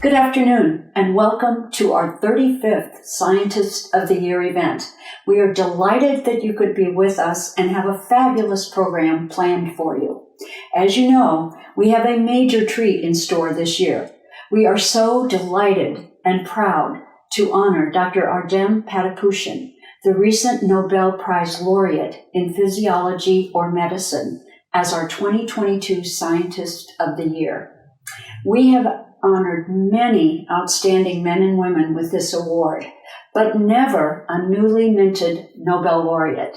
Good afternoon, and welcome to our 35th Scientist of the Year event. We are delighted that you could be with us and have a fabulous program planned for you. As you know, we have a major treat in store this year. We are so delighted and proud to honor Dr. Ardem Patapoutian, the recent Nobel Prize Laureate in Physiology or Medicine, as our 2022 Scientist of the Year. We have honored many outstanding men and women with this award, but never a newly minted Nobel Laureate.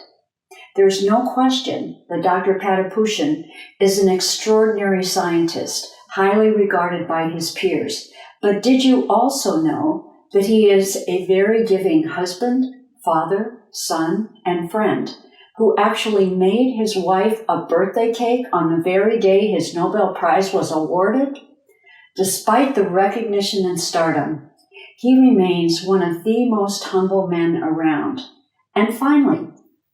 There's no question that Dr. Patapoutian is an extraordinary scientist, highly regarded by his peers. But did you also know that he is a very giving husband, father, son, and friend, who actually made his wife a birthday cake on the very day his Nobel Prize was awarded? Despite the recognition and stardom, he remains one of the most humble men around. And finally,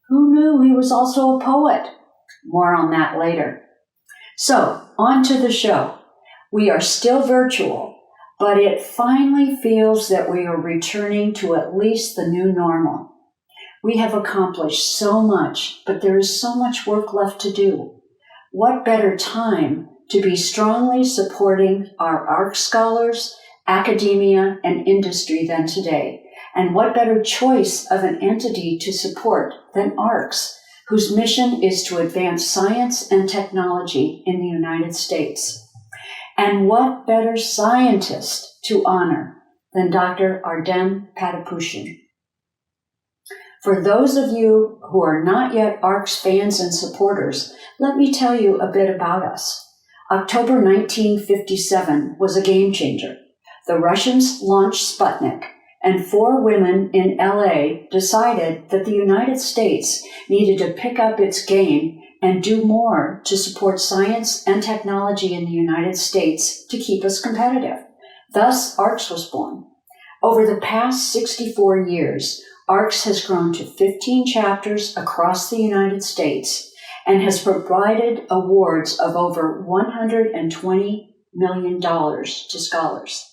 who knew he was also a poet? More on that later. So, on to the show. We are still virtual, but it finally feels that we are returning to at least the new normal. We have accomplished so much, but there is so much work left to do. What better time to be strongly supporting our ARCS scholars, academia, and industry than today? And what better choice of an entity to support than ARCS, whose mission is to advance science and technology in the United States? And what better scientist to honor than Dr. Ardem Patapoutian? For those of you who are not yet ARCS fans and supporters, let me tell you a bit about us. October 1957 was a game changer. The Russians launched Sputnik, and 4 women in LA decided that the United States needed to pick up its game and do more to support science and technology in the United States to keep us competitive. Thus, ARCS was born. Over the past 64 years, ARCS has grown to 15 chapters across the United States and has provided awards of over $120 million to scholars.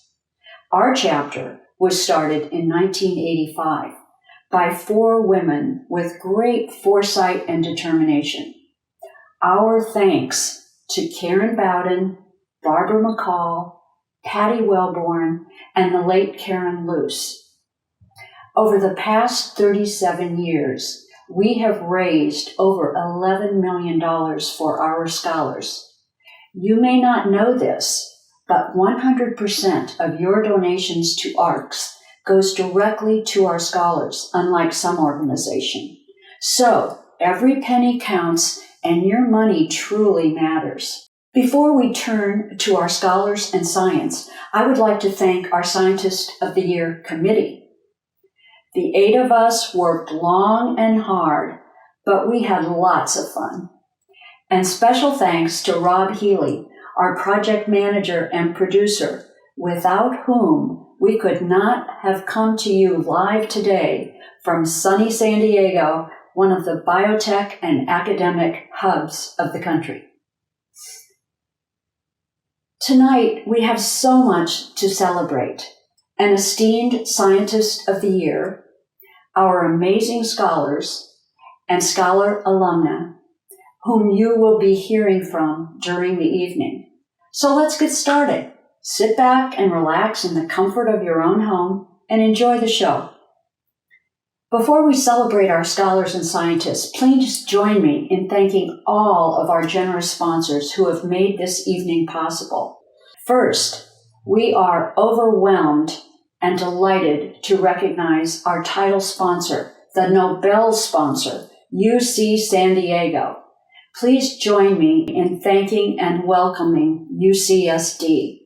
Our chapter was started in 1985 by 4 women with great foresight and determination. Our thanks to Karen Bowden, Barbara McCall, Patty Wellborn, and the late Karen Luce. Over the past 37 years, we have raised over $11 million for our scholars. You may not know this, but 100% of your donations to ARCS goes directly to our scholars, unlike some organizations. So, every penny counts and your money truly matters. Before we turn to our scholars and science, I would like to thank our Scientist of the Year committee. The 8 of us worked long and hard, but we had lots of fun. And special thanks to Rob Healy, our project manager and producer, without whom we could not have come to you live today from sunny San Diego, one of the biotech and academic hubs of the country. Tonight, we have so much to celebrate. An esteemed Scientist of the Year, our amazing scholars, and scholar alumna, whom you will be hearing from during the evening. So let's get started. Sit back and relax in the comfort of your own home and enjoy the show. Before we celebrate our scholars and scientists, please join me in thanking all of our generous sponsors who have made this evening possible. First, we are overwhelmed and delighted to recognize our title sponsor, the Nobel sponsor, UC San Diego. Please join me in thanking and welcoming UCSD.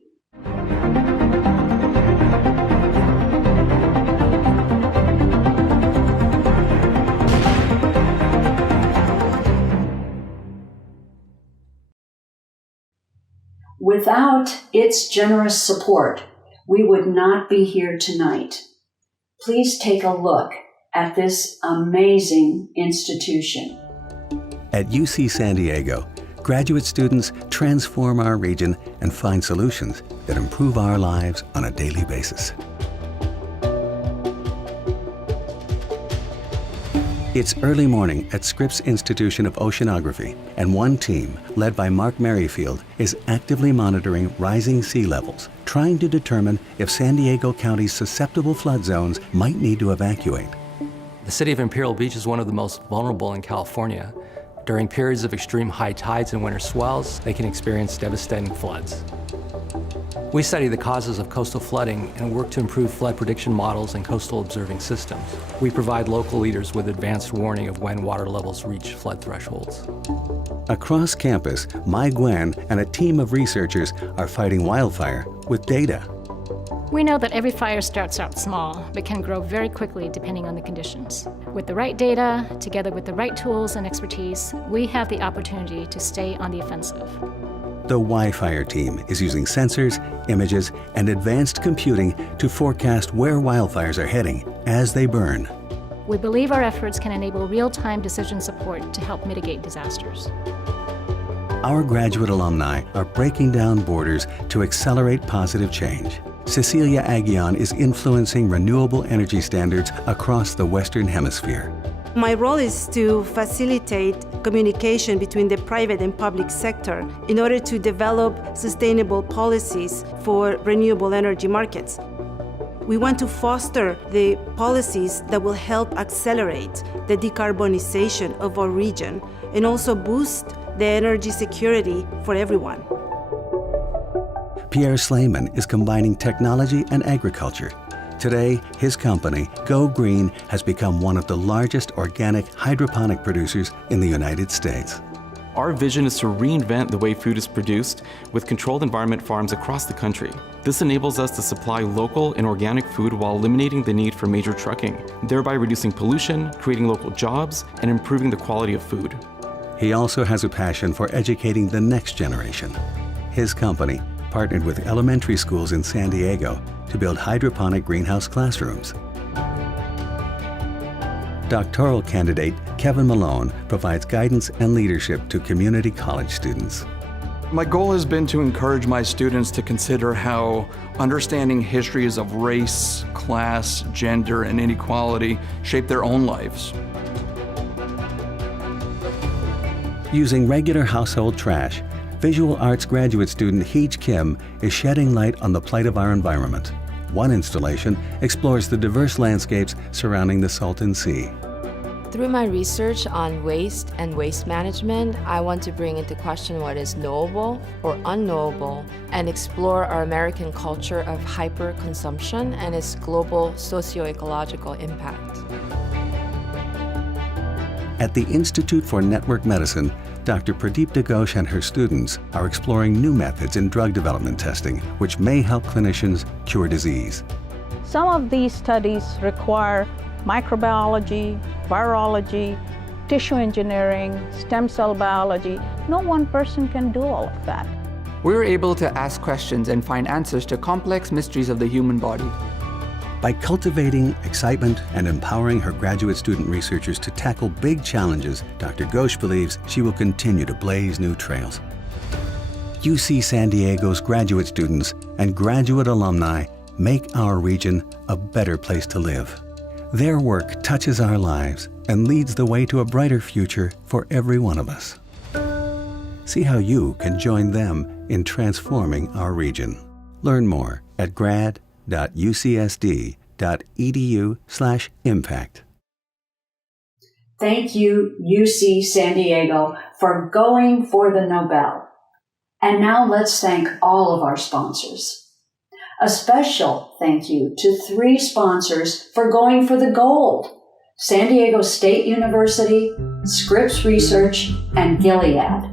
Without its generous support, we would not be here tonight. Please take a look at this amazing institution. At UC San Diego, graduate students transform our region and find solutions that improve our lives on a daily basis. It's early morning at Scripps Institution of Oceanography, and one team, led by Mark Merrifield, is actively monitoring rising sea levels, trying to determine if San Diego County's susceptible flood zones might need to evacuate. The city of Imperial Beach is one of the most vulnerable in California. During periods of extreme high tides and winter swells, they can experience devastating floods. We study the causes of coastal flooding and work to improve flood prediction models and coastal observing systems. We provide local leaders with advanced warning of when water levels reach flood thresholds. Across campus, Mai Gwen and a team of researchers are fighting wildfire with data. We know that every fire starts out small, but can grow very quickly depending on the conditions. With the right data, together with the right tools and expertise, we have the opportunity to stay on the offensive. The Y-Fire team is using sensors, images, and advanced computing to forecast where wildfires are heading as they burn. We believe our efforts can enable real-time decision support to help mitigate disasters. Our graduate alumni are breaking down borders to accelerate positive change. Cecilia Aguian is influencing renewable energy standards across the Western Hemisphere. My role is to facilitate communication between the private and public sector in order to develop sustainable policies for renewable energy markets. We want to foster the policies that will help accelerate the decarbonization of our region and also boost the energy security for everyone. Pierre Slayman is combining technology and agriculture. Today, his company, Go Green, has become one of the largest organic hydroponic producers in the United States. Our vision is to reinvent the way food is produced with controlled environment farms across the country. This enables us to supply local and organic food while eliminating the need for major trucking, thereby reducing pollution, creating local jobs, and improving the quality of food. He also has a passion for educating the next generation. His company partnered with elementary schools in San Diego to build hydroponic greenhouse classrooms. Doctoral candidate Kevin Malone provides guidance and leadership to community college students. My goal has been to encourage my students to consider how understanding histories of race, class, gender, and inequality shape their own lives. Using regular household trash, visual arts graduate student Heej Kim is shedding light on the plight of our environment. One installation explores the diverse landscapes surrounding the Salton Sea. Through my research on waste and waste management, I want to bring into question what is knowable or unknowable and explore our American culture of hyper-consumption and its global socio-ecological impact. At the Institute for Network Medicine, Dr. Pradeepta Ghosh and her students are exploring new methods in drug development testing, which may help clinicians cure disease. Some of these studies require microbiology, virology, tissue engineering, stem cell biology. No one person can do all of that. We were able to ask questions and find answers to complex mysteries of the human body. By cultivating excitement and empowering her graduate student researchers to tackle big challenges, Dr. Ghosh believes she will continue to blaze new trails. UC San Diego's graduate students and graduate alumni make our region a better place to live. Their work touches our lives and leads the way to a brighter future for every one of us. See how you can join them in transforming our region. Learn more at grad.ucsd.edu/impact. Thank you, UC San Diego, for going for the Nobel. And now let's thank all of our sponsors. A special thank you to 3 sponsors for going for the gold: San Diego State University, Scripps Research, and Gilead.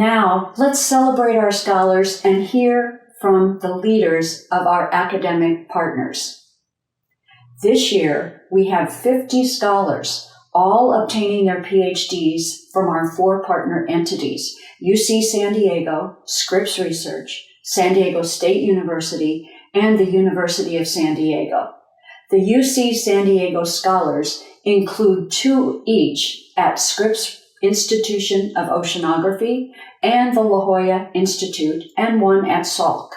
now let's celebrate our scholars and hear from the leaders of our academic partners. This year, we have 50 scholars, all obtaining their PhDs from our 4 partner entities, UC San Diego, Scripps Research, San Diego State University, and the University of San Diego. The UC San Diego scholars include 2 each at Scripps Institution of Oceanography and the La Jolla Institute, and 1 at Salk.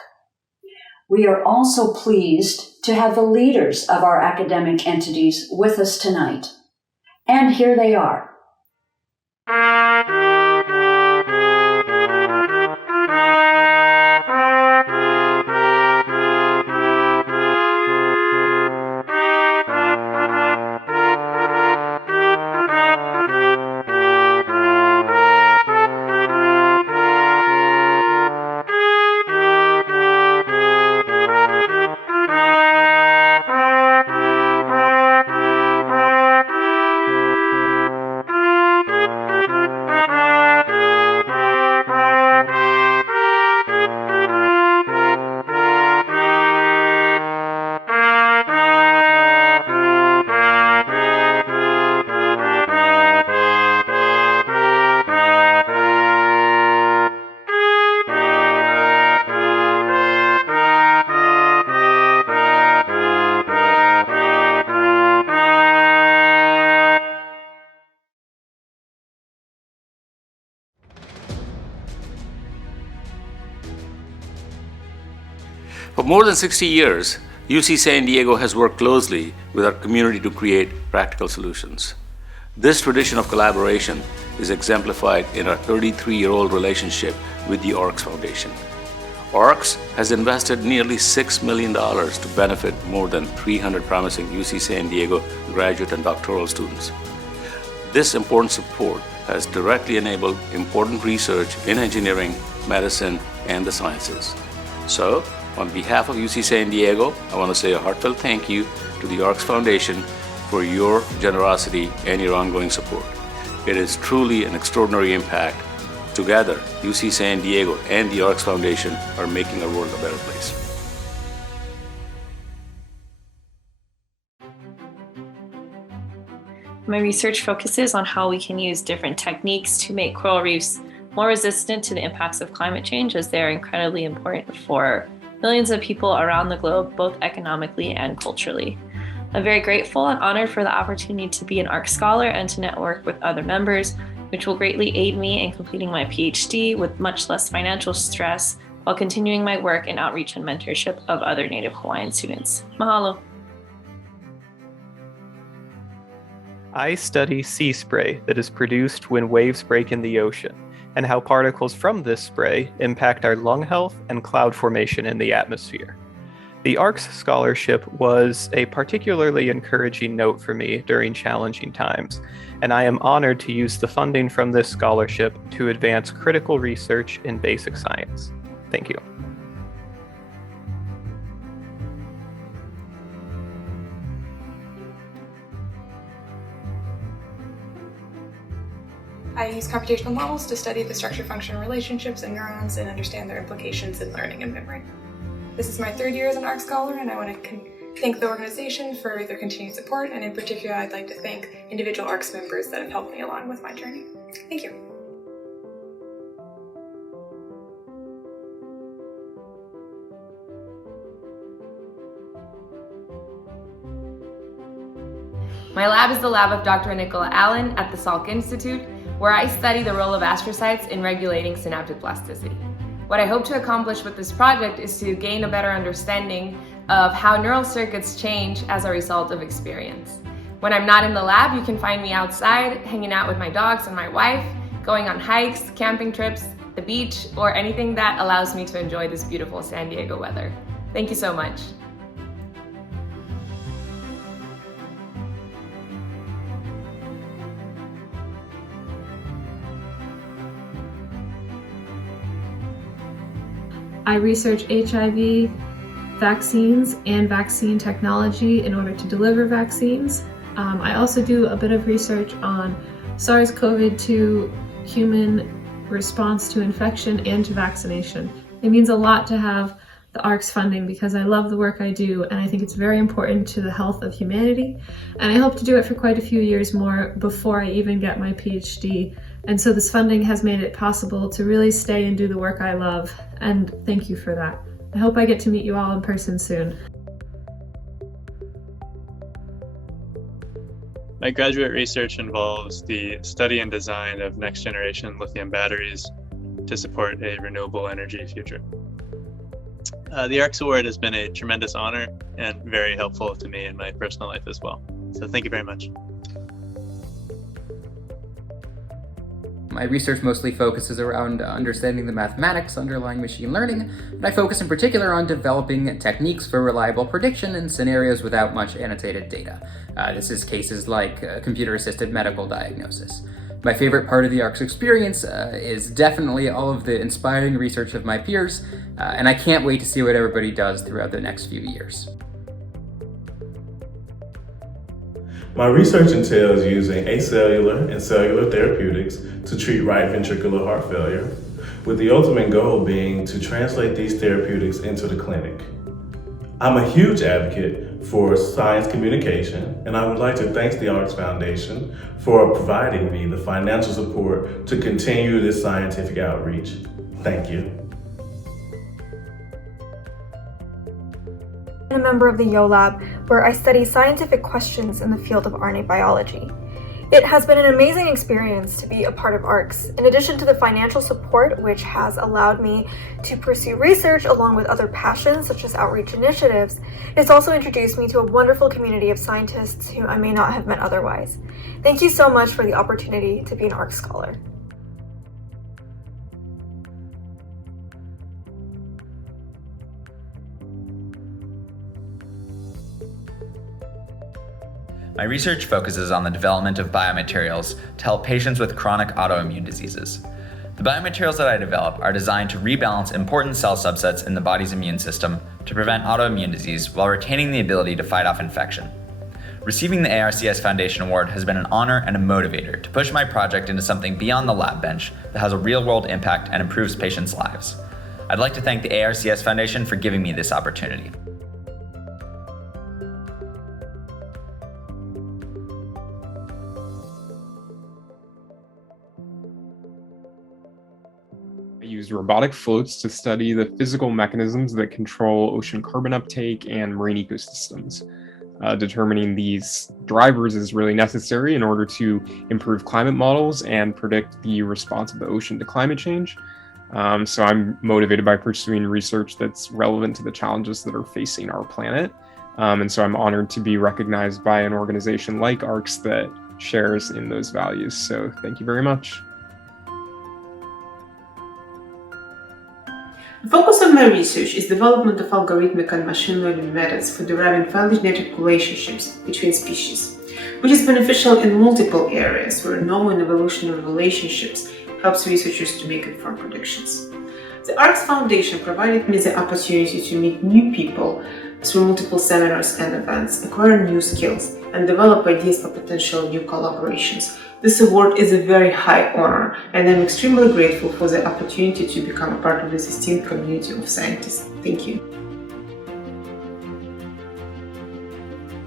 We are also pleased to have the leaders of our academic entities with us tonight. And here they are. For more than 60 years, UC San Diego has worked closely with our community to create practical solutions. This tradition of collaboration is exemplified in our 33-year-old relationship with the ARCS Foundation. ARCS has invested nearly $6 million to benefit more than 300 promising UC San Diego graduate and doctoral students. This important support has directly enabled important research in engineering, medicine, and the sciences. So, on behalf of UC San Diego, I want to say a heartfelt thank you to the ARCS Foundation for your generosity and your ongoing support. It is truly an extraordinary impact. Together, UC San Diego and the ARCS Foundation are making our world a better place. My research focuses on how we can use different techniques to make coral reefs more resistant to the impacts of climate change, as they are incredibly important for millions of people around the globe, both economically and culturally. I'm very grateful and honored for the opportunity to be an ARCS scholar and to network with other members, which will greatly aid me in completing my PhD with much less financial stress while continuing my work in outreach and mentorship of other Native Hawaiian students. Mahalo. I study sea spray that is produced when waves break in the ocean, and how particles from this spray impact our lung health and cloud formation in the atmosphere. The ARCS scholarship was a particularly encouraging note for me during challenging times, and I am honored to use the funding from this scholarship to advance critical research in basic science. Thank you. I use computational models to study the structure-function relationships in neurons and understand their implications in learning and memory. This is my 3rd year as an ARCS scholar, and I want to thank the organization for their continued support, and in particular I'd like to thank individual ARCS members that have helped me along with my journey. Thank you. My lab is the lab of Dr. Nicola Allen at the Salk Institute, where I study the role of astrocytes in regulating synaptic plasticity. What I hope to accomplish with this project is to gain a better understanding of how neural circuits change as a result of experience. When I'm not in the lab, you can find me outside, hanging out with my dogs and my wife, going on hikes, camping trips, the beach, or anything that allows me to enjoy this beautiful San Diego weather. Thank you so much. I research HIV, vaccines, and vaccine technology in order to deliver vaccines. I also do a bit of research on SARS-CoV-2 human response to infection and to vaccination. It means a lot to have the ARCS funding because I love the work I do and I think it's very important to the health of humanity. And I hope to do it for quite a few years more before I even get my PhD. And so this funding has made it possible to really stay and do the work I love. And thank you for that. I hope I get to meet you all in person soon. My graduate research involves the study and design of next-generation lithium batteries to support a renewable energy future. The ARCS Award has been a tremendous honor and very helpful to me in my personal life as well. So thank you very much. My research mostly focuses around understanding the mathematics underlying machine learning, and I focus in particular on developing techniques for reliable prediction in scenarios without much annotated data. This is cases like computer-assisted medical diagnosis. My favorite part of the ARCS experience is definitely all of the inspiring research of my peers, and I can't wait to see what everybody does throughout the next few years. My research entails using acellular and cellular therapeutics to treat right ventricular heart failure, with the ultimate goal being to translate these therapeutics into the clinic. I'm a huge advocate for science communication, and I would like to thank the ARCS Foundation for providing me the financial support to continue this scientific outreach. Thank you. I'm a member of the Yo Lab, where I study scientific questions in the field of RNA biology. It has been an amazing experience to be a part of ARCS. In addition to the financial support, which has allowed me to pursue research along with other passions such as outreach initiatives, it's also introduced me to a wonderful community of scientists whom I may not have met otherwise. Thank you so much for the opportunity to be an ARCS scholar. My research focuses on the development of biomaterials to help patients with chronic autoimmune diseases. The biomaterials that I develop are designed to rebalance important cell subsets in the body's immune system to prevent autoimmune disease while retaining the ability to fight off infection. Receiving the ARCS Foundation Award has been an honor and a motivator to push my project into something beyond the lab bench that has a real-world impact and improves patients' lives. I'd like to thank the ARCS Foundation for giving me this opportunity. Robotic floats to study the physical mechanisms that control ocean carbon uptake and marine ecosystems. Determining these drivers is really necessary in order to improve climate models and predict the response of the ocean to climate change. So I'm motivated by pursuing research that's relevant to the challenges that are facing our planet. And so I'm honored to be recognized by an organization like ARCS that shares in those values. So thank you very much. The focus of my research is development of algorithmic and machine learning methods for deriving phylogenetic relationships between species, which is beneficial in multiple areas where knowing evolutionary relationships helps researchers to make informed predictions. The ARCS Foundation provided me the opportunity to meet new people through multiple seminars and events, acquire new skills, and develop ideas for potential new collaborations. This award is a very high honor, and I'm extremely grateful for the opportunity to become a part of this esteemed community of scientists. Thank you.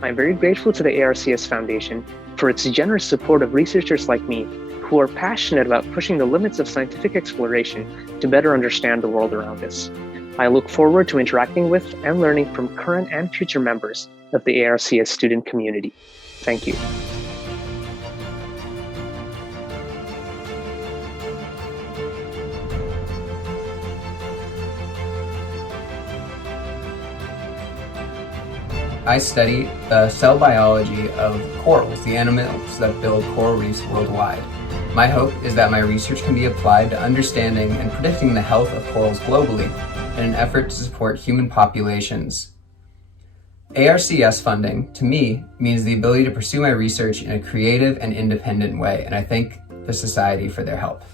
I'm very grateful to the ARCS Foundation for its generous support of researchers like me who are passionate about pushing the limits of scientific exploration to better understand the world around us. I look forward to interacting with and learning from current and future members of the ARCS student community. Thank you. I study the cell biology of corals, the animals that build coral reefs worldwide. My hope is that my research can be applied to understanding and predicting the health of corals globally in an effort to support human populations. ARCS funding, to me, means the ability to pursue my research in a creative and independent way, and I thank the Society for their help.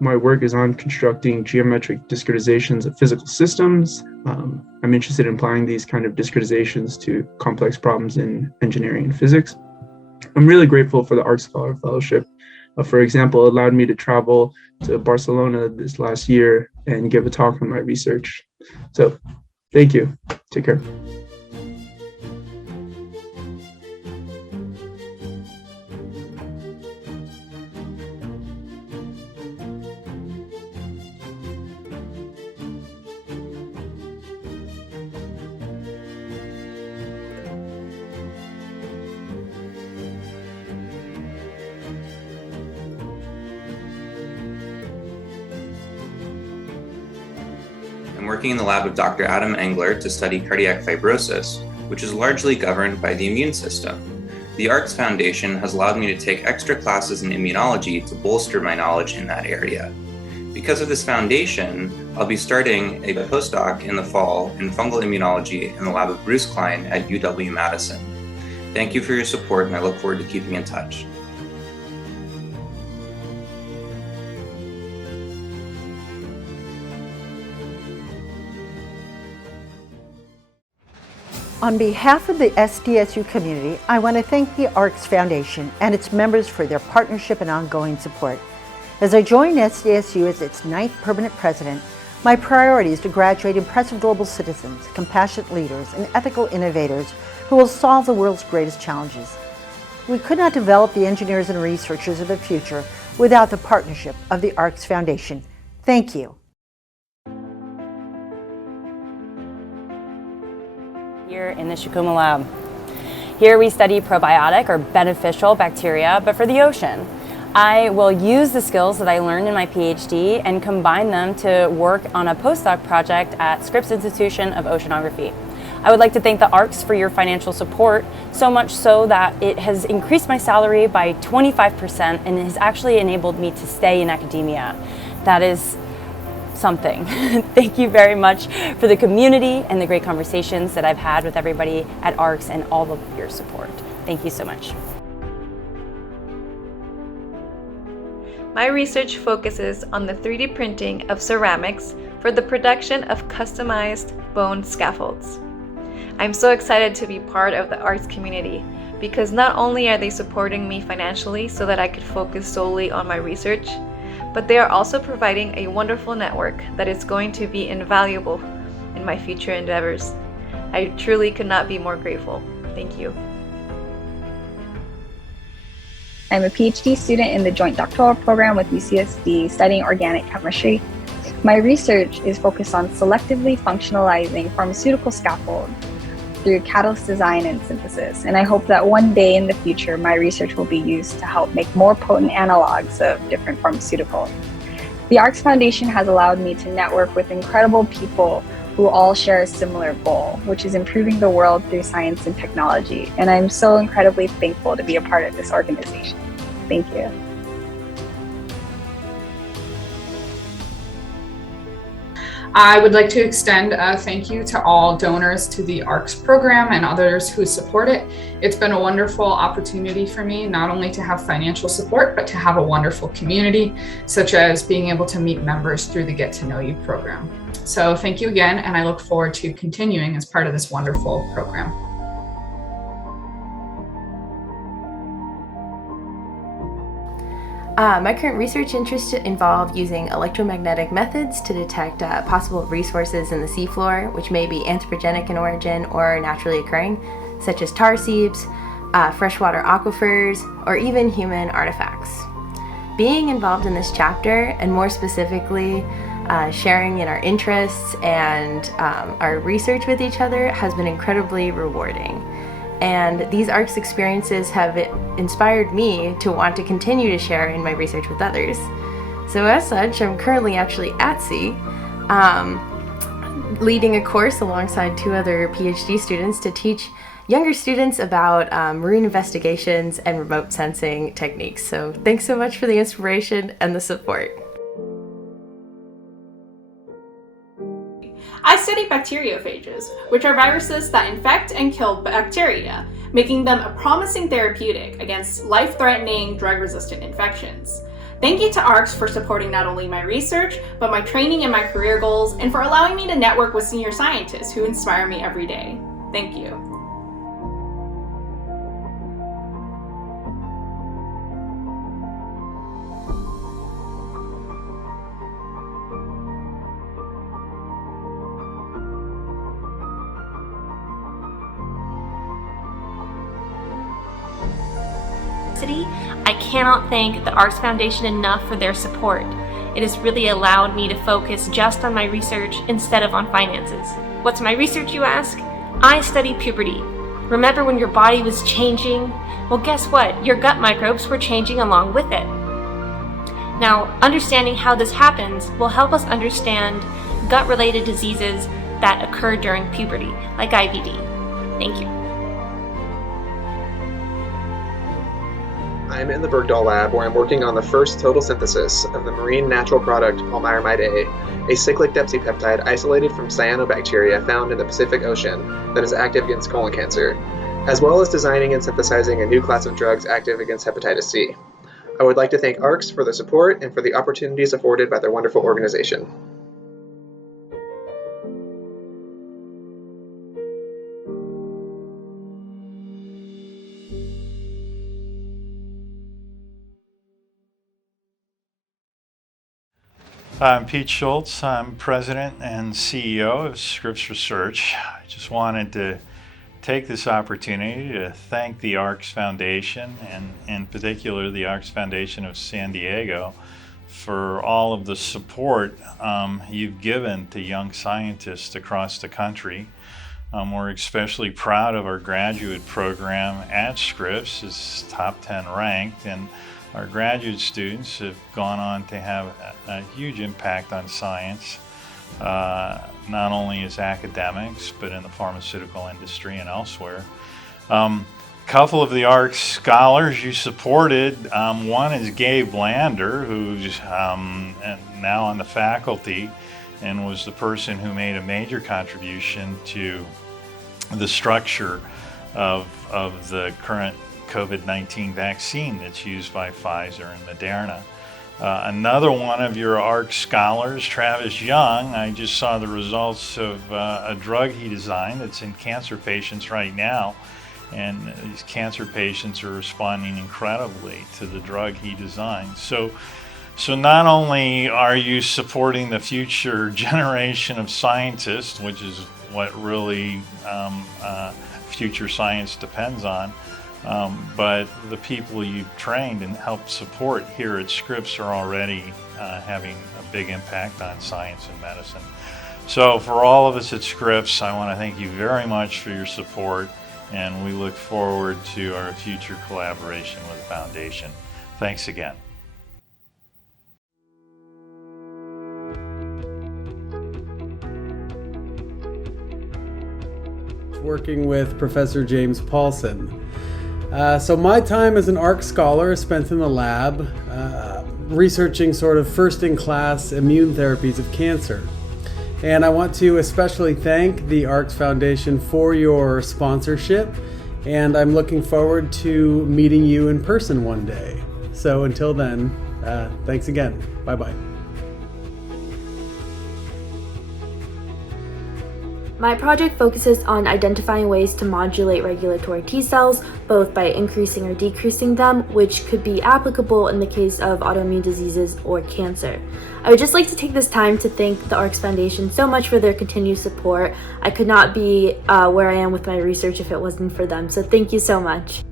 My work is on constructing geometric discretizations of physical systems. I'm interested in applying these kind of discretizations to complex problems in engineering and physics. I'm really grateful for the ARCS Scholar Fellowship. For example, it allowed me to travel to Barcelona this last year and give a talk on my research. So thank you. Take care. I'm working in the lab of Dr. Adam Engler to study cardiac fibrosis, which is largely governed by the immune system. The ARCS Foundation has allowed me to take extra classes in immunology to bolster my knowledge in that area. Because of this foundation, I'll be starting a postdoc in the fall in fungal immunology in the lab of Bruce Klein at UW-Madison. Thank you for your support, and I look forward to keeping in touch. On behalf of the SDSU community, I want to thank the ARCS Foundation and its members for their partnership and ongoing support. As I join SDSU as its 9th permanent president, my priority is to graduate impressive global citizens, compassionate leaders, and ethical innovators who will solve the world's greatest challenges. We could not develop the engineers and researchers of the future without the partnership of the ARCS Foundation. Thank you. Here in the Shikuma Lab. Here we study probiotic or beneficial bacteria, but for the ocean. I will use the skills that I learned in my PhD and combine them to work on a postdoc project at Scripps Institution of Oceanography. I would like to thank the ARCS for your financial support, so much so that it has increased my salary by 25% and has actually enabled me to stay in academia. That is something. Thank you very much for the community and the great conversations that I've had with everybody at ARCS and all of your support. Thank you so much. My research focuses on the 3D printing of ceramics for the production of customized bone scaffolds. I'm so excited to be part of the ARCS community because not only are they supporting me financially so that I could focus solely on my research, but they are also providing a wonderful network that is going to be invaluable in my future endeavors. I truly could not be more grateful. Thank you. I'm a PhD student in the joint doctoral program with UCSD studying organic chemistry. My research is focused on selectively functionalizing pharmaceutical scaffolds through catalyst design and synthesis. And I hope that one day in the future, my research will be used to help make more potent analogs of different pharmaceuticals. The ARCS Foundation has allowed me to network with incredible people who all share a similar goal, which is improving the world through science and technology. And I'm so incredibly thankful to be a part of this organization. Thank you. I would like to extend a thank you to all donors to the ARCS program and others who support it. It's been a wonderful opportunity for me, not only to have financial support, but to have a wonderful community, such as being able to meet members through the Get to Know You program. So thank you again, and I look forward to continuing as part of this wonderful program. My current research interests involve using electromagnetic methods to detect possible resources in the seafloor, which may be anthropogenic in origin or naturally occurring, such as tar seeps, freshwater aquifers, or even human artifacts. Being involved in this chapter, and more specifically, sharing in our interests and our research with each other has been incredibly rewarding. And these ARCS experiences have inspired me to want to continue to share in my research with others. So as such, I'm currently actually at sea, leading a course alongside 2 other PhD students to teach younger students about marine investigations and remote sensing techniques. So thanks so much for the inspiration and the support. I study bacteriophages, which are viruses that infect and kill bacteria, making them a promising therapeutic against life-threatening drug-resistant infections. Thank you to ARCS for supporting not only my research, but my training and my career goals, and for allowing me to network with senior scientists who inspire me every day. Thank you. cannot thank the ARCS Foundation enough for their support. It has really allowed me to focus just on my research instead of on finances. What's my research, you ask? I study puberty. Remember when your body was changing? Well, guess what? Your gut microbes were changing along with it. Now, understanding how this happens will help us understand gut-related diseases that occur during puberty, like IBD. Thank you. I'm in the Bergdahl lab where I'm working on the first total synthesis of the marine natural product palmyramide A cyclic depsipeptide isolated from cyanobacteria found in the Pacific Ocean that is active against colon cancer, as well as designing and synthesizing a new class of drugs active against hepatitis C. I would like to thank ARCS for their support and for the opportunities afforded by their wonderful organization. I'm Pete Schultz. I'm President and CEO of Scripps Research. I just wanted to take this opportunity to thank the ARCS Foundation, and in particular the ARCS Foundation of San Diego, for all of the support you've given to young scientists across the country. We're especially proud of our graduate program at Scripps. It's top 10 ranked, and our graduate students have gone on to have a huge impact on science, not only as academics, but in the pharmaceutical industry and elsewhere. A couple of the ARCS scholars you supported, one is Gabe Lander, who's now on the faculty and was the person who made a major contribution to the structure of the current COVID-19 vaccine that's used by Pfizer and Moderna. Another one of your ARCS scholars, Travis Young, I just saw the results of a drug he designed that's in cancer patients right now, and these cancer patients are responding incredibly to the drug he designed. So not only are you supporting the future generation of scientists, which is what really future science depends on, but the people you've trained and helped support here at Scripps are already having a big impact on science and medicine. So for all of us at Scripps, I want to thank you very much for your support, and we look forward to our future collaboration with the Foundation. Thanks again. Working with Professor James Paulson. So my time as an ARCS scholar is spent in the lab researching sort of first-in-class immune therapies of cancer. And I want to especially thank the ARCS Foundation for your sponsorship, and I'm looking forward to meeting you in person one day. So until then, thanks again. Bye-bye. My project focuses on identifying ways to modulate regulatory T cells, both by increasing or decreasing them, which could be applicable in the case of autoimmune diseases or cancer. I would just like to take this time to thank the ARCS Foundation so much for their continued support. I could not be where I am with my research if it wasn't for them, so thank you so much.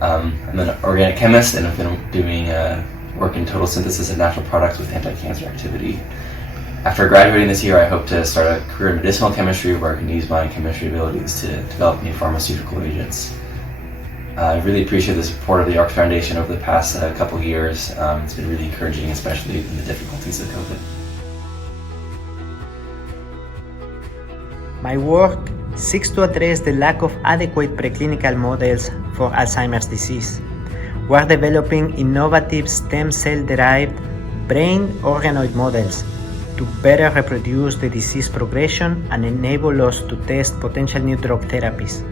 I'm an organic chemist, and I've been doing work in total synthesis of natural products with anti-cancer activity. After graduating this year, I hope to start a career in medicinal chemistry where I can use my chemistry abilities to develop new pharmaceutical agents. I really appreciate the support of the ARCS Foundation over the past couple years. It's been really encouraging, especially in the difficulties of COVID. My work seeks to address the lack of adequate preclinical models for Alzheimer's disease. We're developing innovative stem cell-derived brain organoid models to better reproduce the disease progression and enable us to test potential new drug therapies.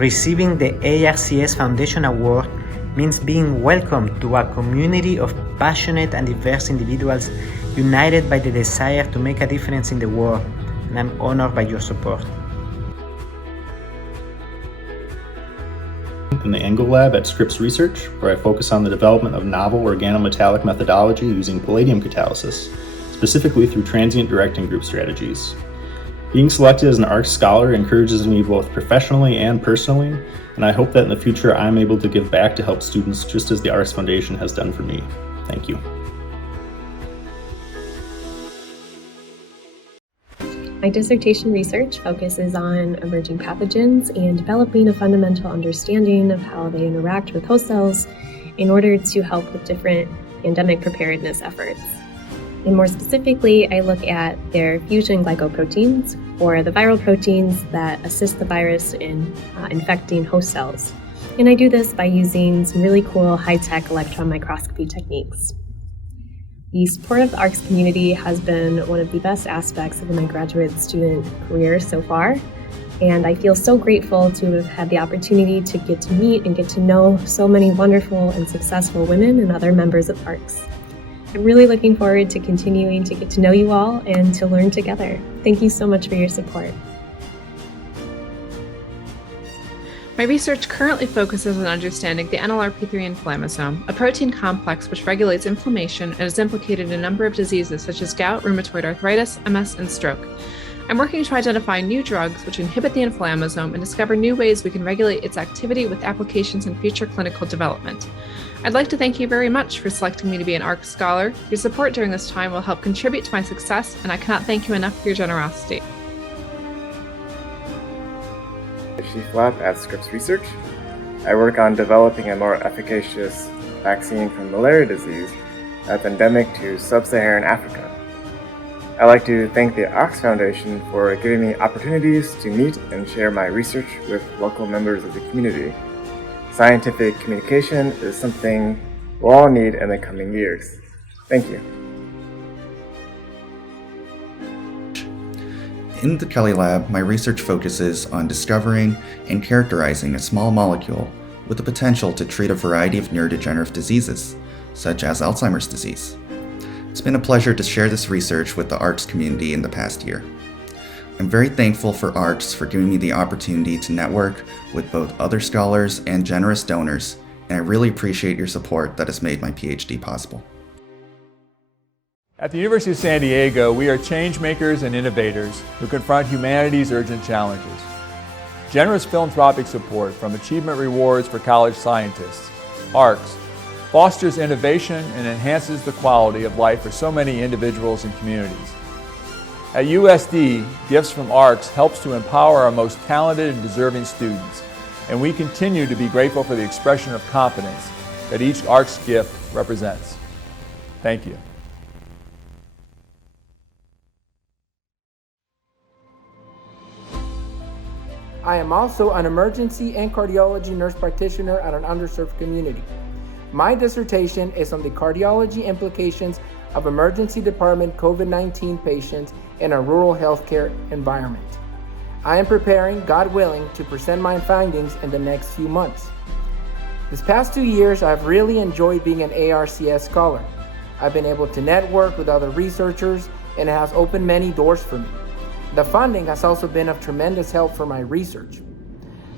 Receiving the ARCS Foundation Award means being welcomed to a community of passionate and diverse individuals united by the desire to make a difference in the world, and I'm honored by your support. In the Angle Lab at Scripps Research, where I focus on the development of novel organometallic methodology using palladium catalysis, specifically through transient direct and group strategies. Being selected as an ARCS scholar encourages me both professionally and personally, and I hope that in the future I'm able to give back to help students just as the ARCS Foundation has done for me. Thank you. My dissertation research focuses on emerging pathogens and developing a fundamental understanding of how they interact with host cells in order to help with different pandemic preparedness efforts. And more specifically, I look at their fusion glycoproteins, or the viral proteins that assist the virus in infecting host cells. And I do this by using some really cool high-tech electron microscopy techniques. The support of the ARCS community has been one of the best aspects of my graduate student career so far, and I feel so grateful to have had the opportunity to get to meet and get to know so many wonderful and successful women and other members of ARCS. I'm really looking forward to continuing to get to know you all and to learn together. Thank you so much for your support. My research currently focuses on understanding the NLRP3 inflammasome, a protein complex which regulates inflammation and is implicated in a number of diseases such as gout, rheumatoid arthritis, MS, and stroke. I'm working to identify new drugs which inhibit the inflammasome and discover new ways we can regulate its activity with applications in future clinical development. I'd like to thank you very much for selecting me to be an ARCS scholar. Your support during this time will help contribute to my success, and I cannot thank you enough for your generosity. Lab at Scripps Research. I work on developing a more efficacious vaccine for malaria disease that's endemic to sub-Saharan Africa. I'd like to thank the ARCS Foundation for giving me opportunities to meet and share my research with local members of the community. Scientific communication is something we'll all need in the coming years. Thank you. In the Kelly Lab, my research focuses on discovering and characterizing a small molecule with the potential to treat a variety of neurodegenerative diseases, such as Alzheimer's disease. It's been a pleasure to share this research with the ARCS community in the past year. I'm very thankful for ARCS for giving me the opportunity to network with both other scholars and generous donors, and I really appreciate your support that has made my PhD possible. At the University of San Diego, we are change makers and innovators who confront humanity's urgent challenges. Generous philanthropic support from Achievement Rewards for College Scientists, ARCS, fosters innovation and enhances the quality of life for so many individuals and communities. At USD, gifts from ARCS helps to empower our most talented and deserving students, and we continue to be grateful for the expression of confidence that each ARCS gift represents. Thank you. I am also an emergency and cardiology nurse practitioner at an underserved community. My dissertation is on the cardiology implications of emergency department COVID-19 patients in a rural healthcare environment. I am preparing, God willing, to present my findings in the next few months. This past 2 years, I've really enjoyed being an ARCS scholar. I've been able to network with other researchers, and it has opened many doors for me. The funding has also been of tremendous help for my research.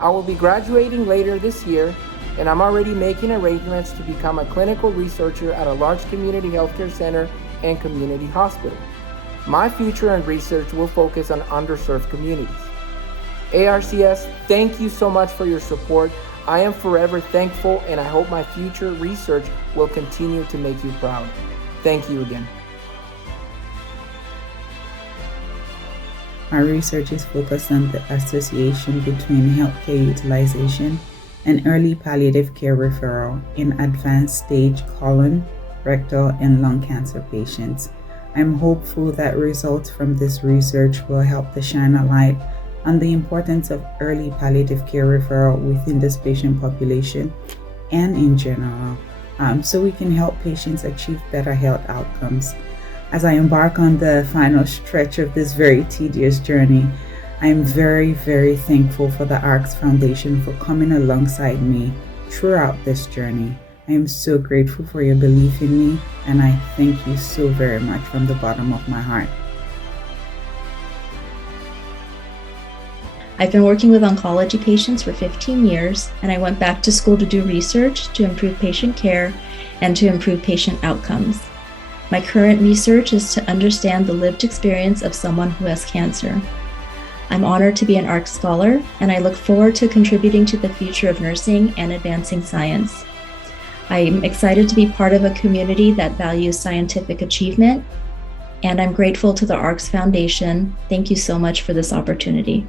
I will be graduating later this year, and I'm already making arrangements to become a clinical researcher at a large community healthcare center and community hospital. My future in research will focus on underserved communities. ARCS, thank you so much for your support. I am forever thankful, and I hope my future research will continue to make you proud. Thank you again. My research is focused on the association between healthcare utilization and early palliative care referral in advanced stage colon, rectal, and lung cancer patients. I'm hopeful that results from this research will help to shine a light on the importance of early palliative care referral within this patient population and in general, so we can help patients achieve better health outcomes. As I embark on the final stretch of this very tedious journey, I am very, very thankful for the ARCS Foundation for coming alongside me throughout this journey. I am so grateful for your belief in me, and I thank you so very much from the bottom of my heart. I've been working with oncology patients for 15 years, and I went back to school to do research to improve patient care and to improve patient outcomes. My current research is to understand the lived experience of someone who has cancer. I'm honored to be an ARCS scholar, and I look forward to contributing to the future of nursing and advancing science. I'm excited to be part of a community that values scientific achievement, and I'm grateful to the ARCS Foundation. Thank you so much for this opportunity.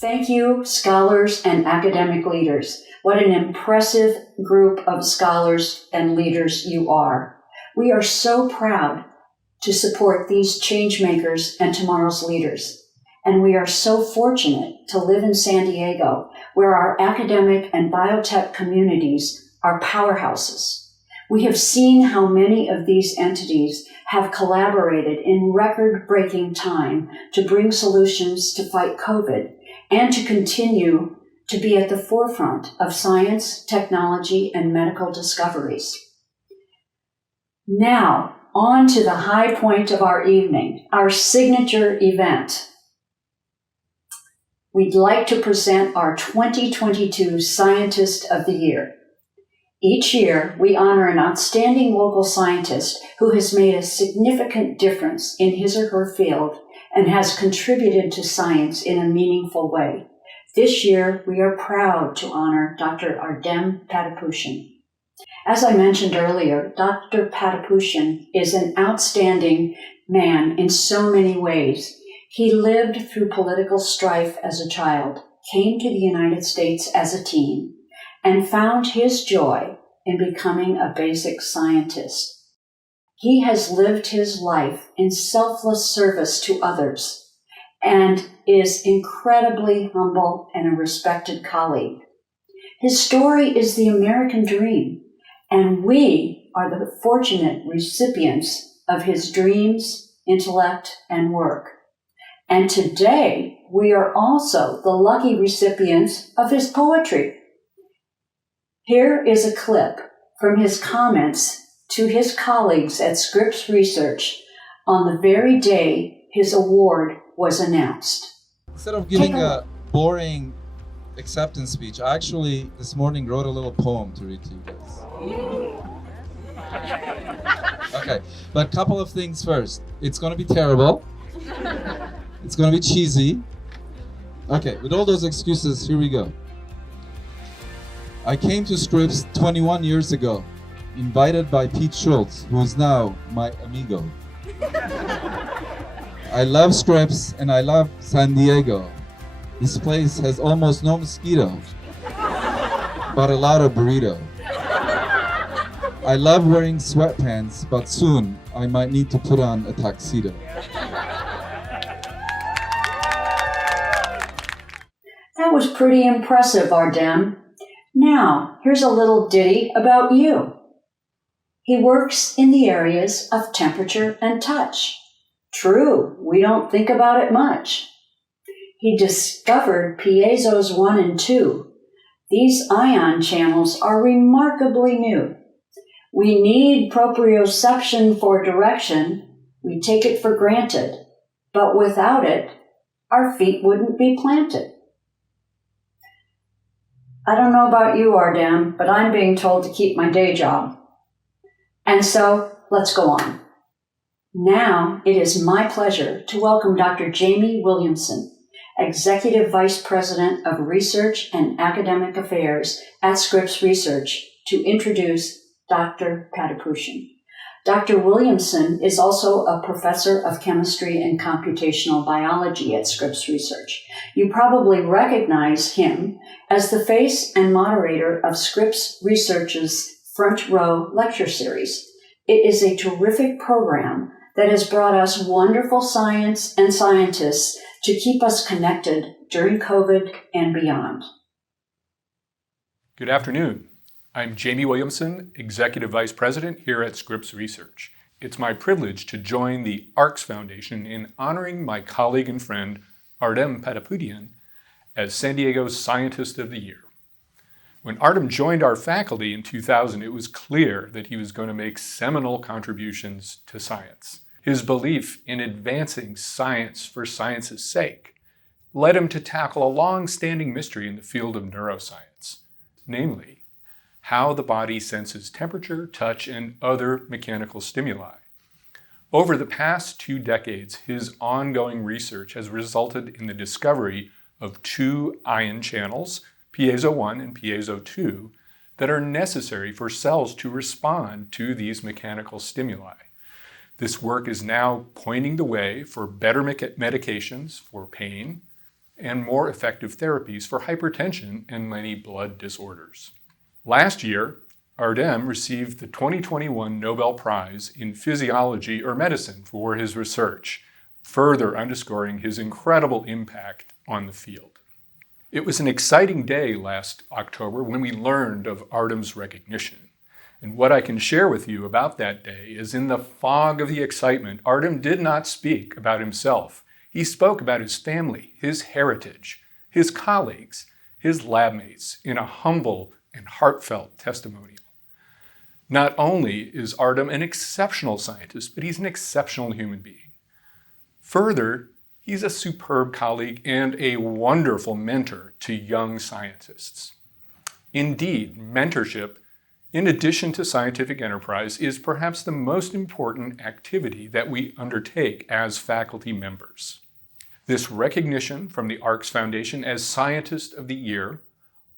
Thank you, scholars and academic leaders. What an impressive group of scholars and leaders you are. We are so proud to support these change makers and tomorrow's leaders. And we are so fortunate to live in San Diego, where our academic and biotech communities are powerhouses. We have seen how many of these entities have collaborated in record-breaking time to bring solutions to fight COVID and to continue to be at the forefront of science, technology, and medical discoveries. Now, on to the high point of our evening, our signature event. We'd like to present our 2022 Scientist of the Year. Each year, we honor an outstanding local scientist who has made a significant difference in his or her field and has contributed to science in a meaningful way. This year, we are proud to honor Dr. Ardem Patapoutian. As I mentioned earlier, Dr. Patapoutian is an outstanding man in so many ways. He lived through political strife as a child, came to the United States as a teen, and found his joy in becoming a basic scientist. He has lived his life in selfless service to others and is incredibly humble and a respected colleague. His story is the American dream, and we are the fortunate recipients of his dreams, intellect, and work. And today, we are also the lucky recipients of his poetry. Here is a clip from his comments to his colleagues at Scripps Research on the very day his award was announced. Instead of giving a boring acceptance speech, I actually this morning wrote a little poem to read to you guys. Okay, but a couple of things first. It's going to be terrible. It's going to be cheesy. Okay, with all those excuses, here we go. I came to Scripps 21 years ago, invited by Pete Schultz, who is now my amigo. I love Scripps and I love San Diego. This place has almost no mosquito, but a lot of burrito. I love wearing sweatpants, but soon I might need to put on a tuxedo. That was pretty impressive, Ardem. Now, here's a little ditty about you. He works in the areas of temperature and touch. True, we don't think about it much. He discovered piezos 1 and 2. These ion channels are remarkably new. We need proprioception for direction. We take it for granted. But without it, our feet wouldn't be planted. I don't know about you, Ardem, but I'm being told to keep my day job. And so, let's go on. Now, it is my pleasure to welcome Dr. Jamie Williamson, Executive Vice President of Research and Academic Affairs at Scripps Research, to introduce Dr. Patapoutian. Dr. Williamson is also a professor of chemistry and computational biology at Scripps Research. You probably recognize him as the face and moderator of Scripps Research's Front Row lecture series. It is a terrific program that has brought us wonderful science and scientists to keep us connected during COVID and beyond. Good afternoon. I'm Jamie Williamson, Executive Vice President here at Scripps Research. It's my privilege to join the ARCS Foundation in honoring my colleague and friend, Ardem Patapoutian, as San Diego's Scientist of the Year. When Ardem joined our faculty in 2000, it was clear that he was going to make seminal contributions to science. His belief in advancing science for science's sake led him to tackle a long-standing mystery in the field of neuroscience, namely, how the body senses temperature, touch, and other mechanical stimuli. Over the past 2 decades, his ongoing research has resulted in the discovery of 2 ion channels, piezo1 and piezo2, that are necessary for cells to respond to these mechanical stimuli. This work is now pointing the way for better medications for pain and more effective therapies for hypertension and many blood disorders. Last year, Ardem received the 2021 Nobel Prize in Physiology or Medicine for his research, further underscoring his incredible impact on the field. It was an exciting day last October when we learned of Ardem's recognition. And what I can share with you about that day is in the fog of the excitement, Ardem did not speak about himself. He spoke about his family, his heritage, his colleagues, his lab mates in a humble and heartfelt testimonial. Not only is Ardem an exceptional scientist, but he's an exceptional human being. Further, he's a superb colleague and a wonderful mentor to young scientists. Indeed, mentorship, in addition to scientific enterprise, is perhaps the most important activity that we undertake as faculty members. This recognition from the ARCS Foundation as Scientist of the Year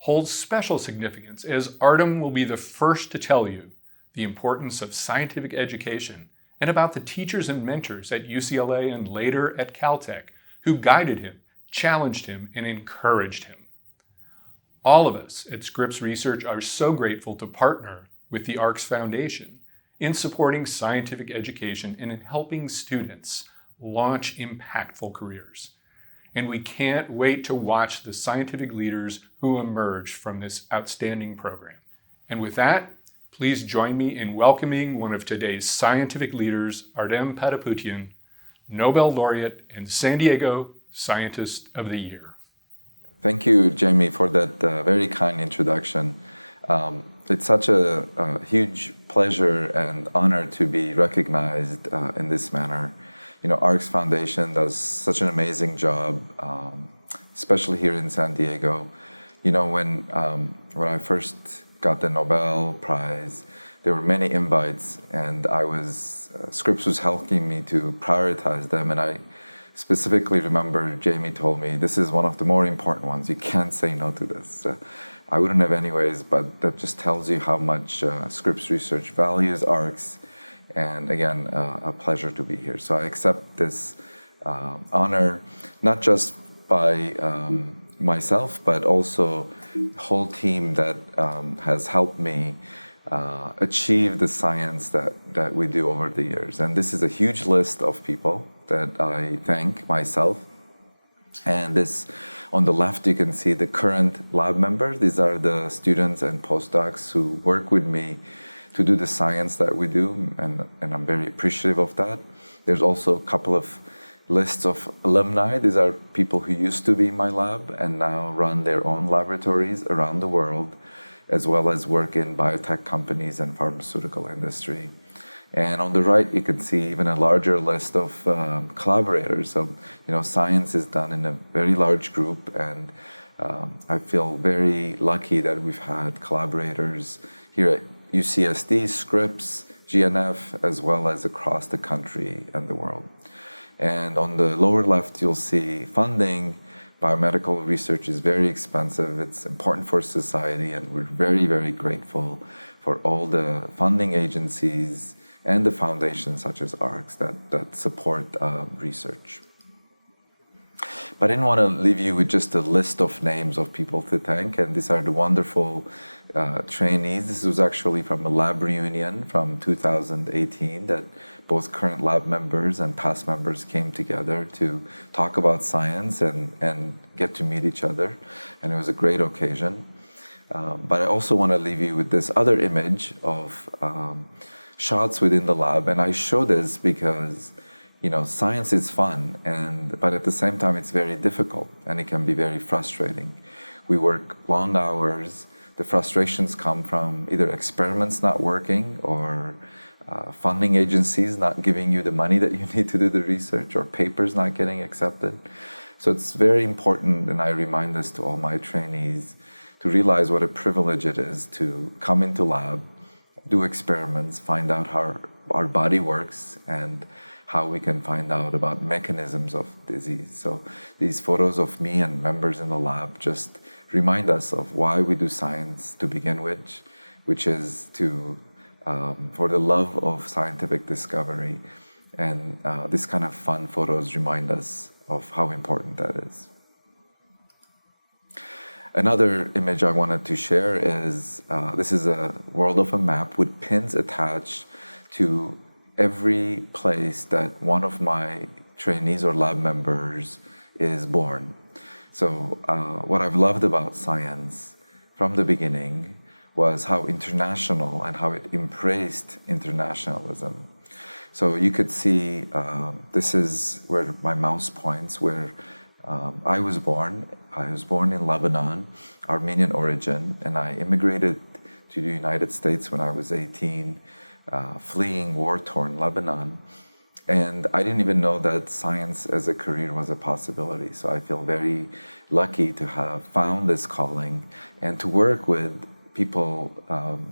holds special significance, as Ardem will be the first to tell you the importance of scientific education and about the teachers and mentors at UCLA and later at Caltech who guided him, challenged him, and encouraged him. All of us at Scripps Research are so grateful to partner with the ARCS Foundation in supporting scientific education and in helping students launch impactful careers. And we can't wait to watch the scientific leaders who emerge from this outstanding program. And with that, please join me in welcoming one of today's scientific leaders, Ardem Patapoutian, Nobel Laureate and San Diego Scientist of the Year. Thank you, Jamie, for that very kind introduction. It's such a huge pleasure and honor to be recognized in this manner. You know, ARCS Foundation does such an amazing job, especially here in San Diego. You know, when I first got the Nobel Prize, there were many invites, and Scripps was helping me to prioritize them, and I specifically remember Jamie told me, this is one of the more important ones. You can't say no to this. I wouldn't have anyways, but that just tells you how much Scripps Research values ARCS. And again, a pleasure to be here. So I accept this honor, not just by myself, but also the whole team that has helped me achieve the science that we do over the years. And this is a huge list of people that I thank myself. And this, on the left, you can see the current lab members. These are the students and postdocs who work with me to do the science that we do, and I'm very appreciative of that. There's also a couple of lists of alumni. These are people who used to be in my lab and now run their own laboratories around the world, as well as work in biotech companies and pharmaceutical industry. And on the right, you can see even a larger list of collaborators. So, you know, science is done in a very large group, and I feel very lucky that we've had collaborators here at UCSD, Scripps, GNF, as well as across the country and the world. And on the lower left, you'll see funding. Biomedical research is very expensive. It's important for society, and we're very, very grateful for all the funding agencies and the foundations such as ARCS that support research. But I didn't want to leave you with just a list of names of people to thank, and these are the wonderful trainees. This was actually from a lab reunion from 2018 that both current lab members and past members came together to talk about science and get to meet each other, and it was a great occasion. But I also want to leave you with this other image of shots within the lab, and I show this because, you know, science is fun, but at the same time it's very difficult, and it can be very frustrating. We work long hours. The frustrations come from either experiments not working or funding agencies not giving you the money that you need to do the research, or papers not getting accepted. So it's very important, and I remind this to all my trainees, to realize what a privilege it is to come into lab, do experiments, find out how our body works, and how we can find out about mechanisms of disease. So these photos of me and members in the lab just remind us of why we do science to begin with, which is to for the love of scientific discovery. And this kind of fun photos remind us of how important that is. Another image I wanted to share is, this is a world of a map with pins attached to every place that one of my trainees or lab members is born. So what I've loved about science from the beginning was how international and how it embraced internationalism. So you could see, this is where my mouse points, where I was born. I was born in Lebanon, Armenian origin, and I immigrated to the United States when I was 18, fleeing war-torn Lebanon. And I didn't even know that science as a career was a possibility. So I feel very lucky to have found this calling and to work with people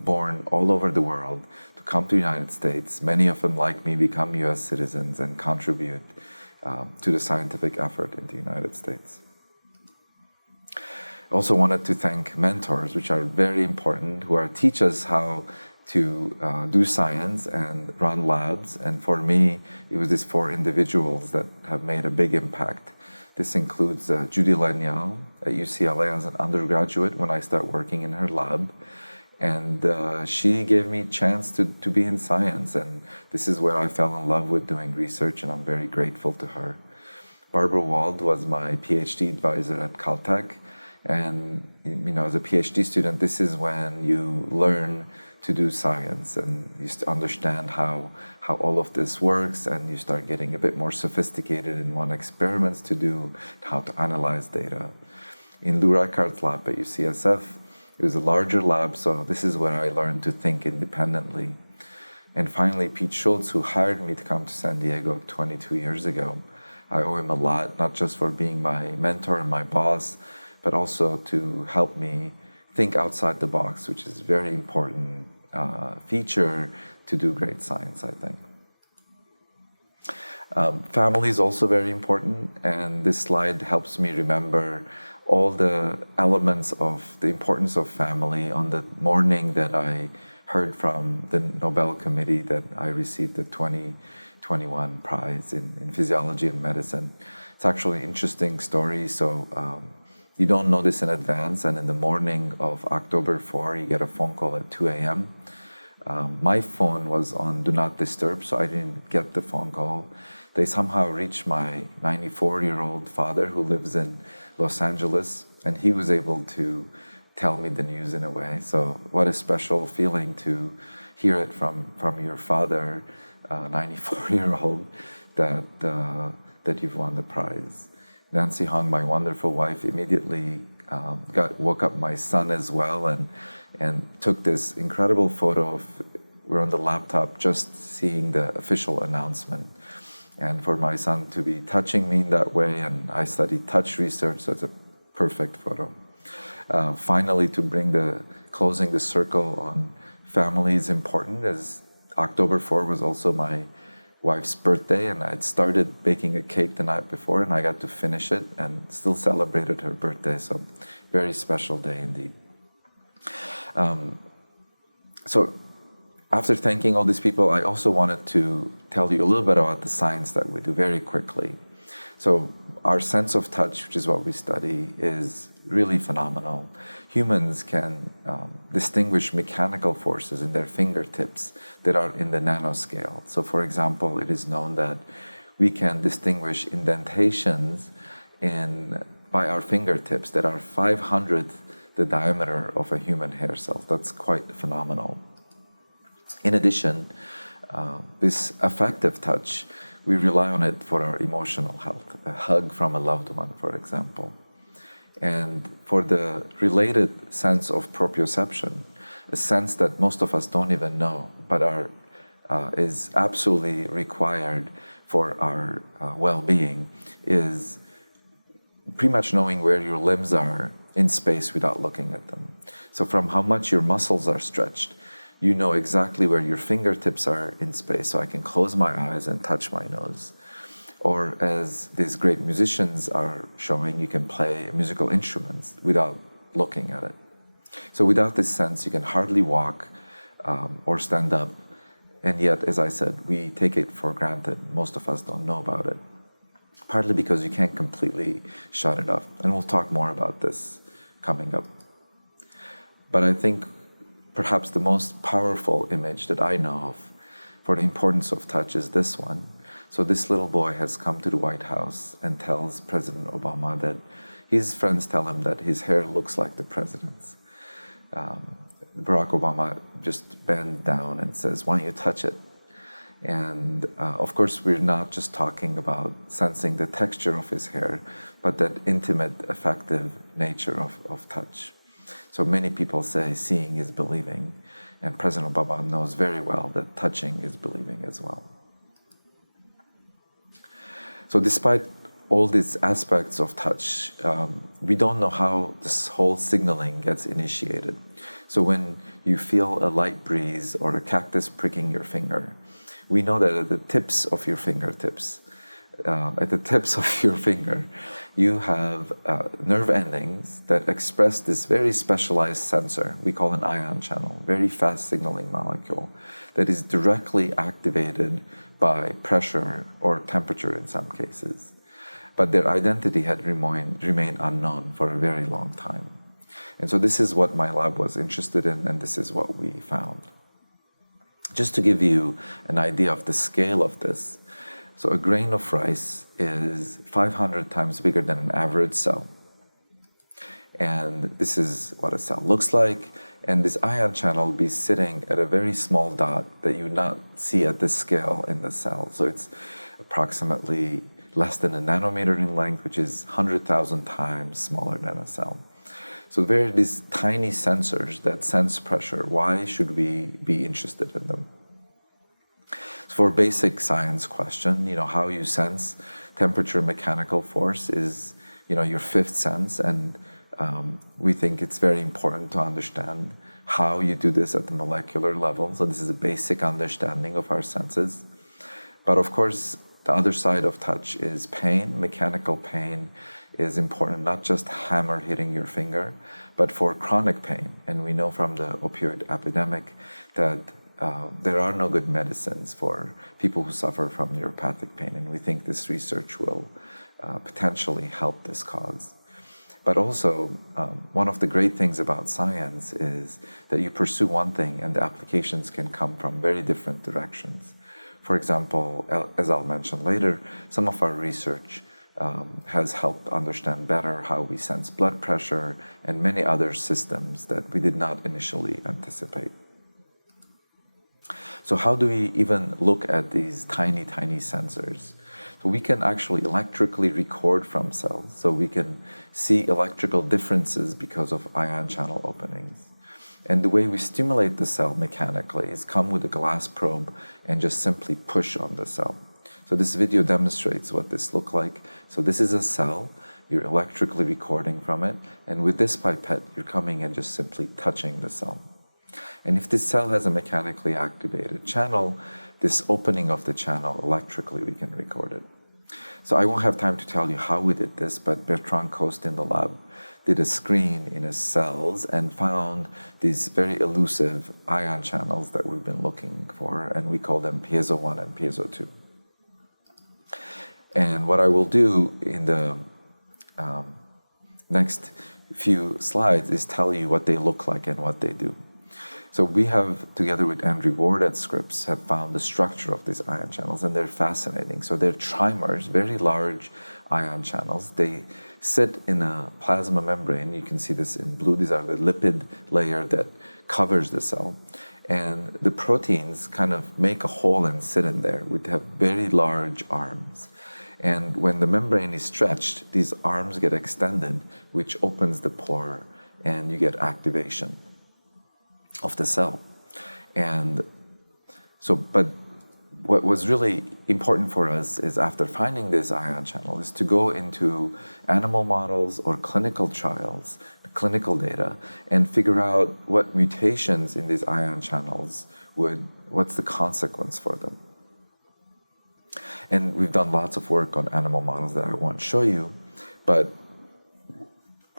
born all over the world to come to the United States. Many of them, like me, become US citizens and contribute to the scientific effort in the United States. I also wanted to thank mentors, which are very important, who teach us how to do science and run labs. And for me, it was these 4 individuals that have made a big impact. This includes Judy Lenial at UCLA as an undergraduate when I started working in her lab. And she gave me a chance to be in science. And this is where I fell in love with doing research, and I'm very grateful to her. Barbara Wald was my PhD advisor at Caltech. And you know, as a PhD student, this is when you learn to do science and you understand how all of this works, and you start getting a bit more sophisticated in what experiments to do, how to analyze data. In Lou Reichardt's lab at UCSF, it was a larger lab, so this is where I learned to think independently. And finally, Pete Schultz, who hired me to come to San Diego 22 years ago. I owe him a lot, not just for being my mentor and my boss, but also to help me think outside the box, which is a very important feature to do great science, I think. Family is also very important, and this slide helps me remember all the elements of the importance of family on the morning that I heard from the Nobel Committee that I received the 2021 prize in physiology and medicine. It's actually an interesting story. So you don't know this in advance, and in the morning of October 4, you get a phone call at 2 a.m. My phone was on Do Not Disturb, so I didn't get the phone call. They somehow reached my 94-year-old father who lives in Los Angeles, and he was able to tell me the news in a way. So what a special feeling to hear it from your father, 94-year-old, that you've won the prize. Nancy Hong, my wonderful wife, immediately woke up my son as well and took this incredible photo of, we're on the laptop just seeing the official announcement. And for my son to be touching me in that way, and I studied touch research, so it's a perfect photo. Finally, to bring closing the circle on family is important, as October 4 was also my wife's birthday, and I'd started baking a cake the night before, and I got to finish it and still celebrated her birthday, so very special day indeed. So after thanking all these people, I also wanted to tell you a little bit about the science that we do very quickly. So our sense of touch, which is what we study, is really phenomenal. Humans can distinguish mechanical forces in their fingertips that are in the nanoscale. So for example, it is known that we can distinguish indentations by our fingertips that are 500th the diameter of a human hair cell. That's quite phenomenal. In addition, this affective touch, we rely on it for our emotional health, a hug from a loved one, for example. And for the related sense of proprioception, a sense that most of us don't even know, but is absolutely required for our well-being, is pretty much knowing where your limbs are in space without looking at them. So from how much your muscles are stretched, you know exactly where your fingertips are in space, so I can close my eyes and touch my nose. Or as these great musicians are showing, you can play musical instruments without looking at it. So without this sense, you can hardly walk or stand up. And yet, as I said, we take it for granted. Most of us don't know about it. Partly because you can't completely shut it off. And we'll talk more about this coming up. But I think perhaps the most powerful image that I know of for the importance of touch is this one. So this little boy has come to the White House and tells President Obama that his friends tell him that his hair looks like the president's. Barack Obama just bends down and says, "Why don't you touch it?" And of course, we're not just talking about sensing the texture of his hair, but that intimate, affective nature of touch. So many people say seeing is believing, and President Obama knows very well that touching is believing as well. So despite all these aspects of touch, we don't know how this whole signaling gets initiated. So when you feel a light breeze or a cactus pricking your finger, we know that at the tips of your fingertips, at the tips of your finger, you have nerve endings that express this very specialized sensor we call an ion channel, very fast signaling molecule that is directly activated by pressure or temperature in some cases. But their identity had remained unknown for a very long time. And so this is what my lab was interested in, and this is what we found. Just to give you an idea of the scale of this, so a grain of rice is 500 times bigger than an average cell. And this is what a cell looks like. And this ion channel will be sitting at a very small dot that you would not see at this scale in the cell. So it's approximately less than a nanometer in length, which is 100,000 times smaller than a cell. So there are these tiny sensors that sense pressure. Why should we be interested in them? For a basic science question, how you sense temperature, mechanical force is, your fifth sense, and we think it's very important to understand how you do this at the molecular level. So this is a basic understanding of our senses. But of course, the other side of touch is pain. Mechanical pain is important, not just hammer hitting your finger, but for chronic pain. And we know from the opioid epidemic that there are no good medicines for people who suffer from neuropathic pain. And we think this research will potentially help this cause. But also, one of the great things about science is that you pursue one thing and the applications can come from very different directions. For example, as I'll mention later, some of our research has helped understand better how we sense blood pressure and many other systems that we did not initially anticipate. So how do we even look at these tiny, tiny sensors? So we can actually electrically record from cells. So we can see electrical differences because of ion channel openings. And the way we stimulate the cell mechanically is come with a glass probe and just simply push on the cell. So this video demonstrates what this looks like. So this is a cell, you're electrically recording from it, and with this pipette, you're coming and just simply touching the cell. And if this cell has a mechanically activated channel, this opening of the channel electrically, we can record it. So I won't have time to tell you how we did this, but Bertrand Coste in the lab did a screen in his cells and found these very elusive ion channels that we've been looking for, and we call them piezo 1 and piezo 2. And what I will do in the next few slides is tell you what they look like and what they do. So we have, together with Andrew Ward at Scripps, have found the structure of these ion channels, and they're fascinating. So they're trimers, very large ion channels. They sit in a plasma membrane. You can see this in blue. These are the lipid layer that covers the cell. And the proteins kind of make a hole and sit in there. We have very large arms. And when the membrane is stretched, these arms get extended, which opens the pore, and you get activation of the cell. And so, but what was really important for us is, after finding this ion channel, is to go into animal models or clinical trials, clinical data, and figure out what mutations in these ion channels what's the consequence for them. And we've done lots of work on animal models that I won't show you, but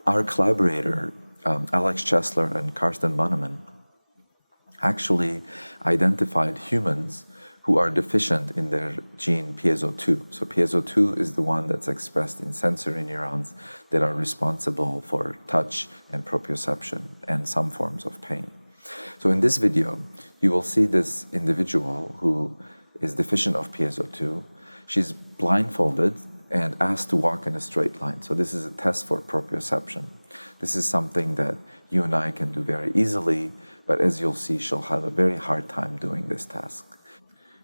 our collaborator, Alex Chesler and Karsten Bannemann, actually identified humans who are deficient in their gene piezo2. So piezo2 is the one that's expressed in sensory neurons that are responsible for touch and proprioception and some forms of pain. So in this video, you will see this individual who is deficient of piezo2. She's blindfolded and asked to walk in a straight line. So this is a test for proprioception. This is something that you and I can do very easily, but as you'll see, she'll have a very hard time doing this task.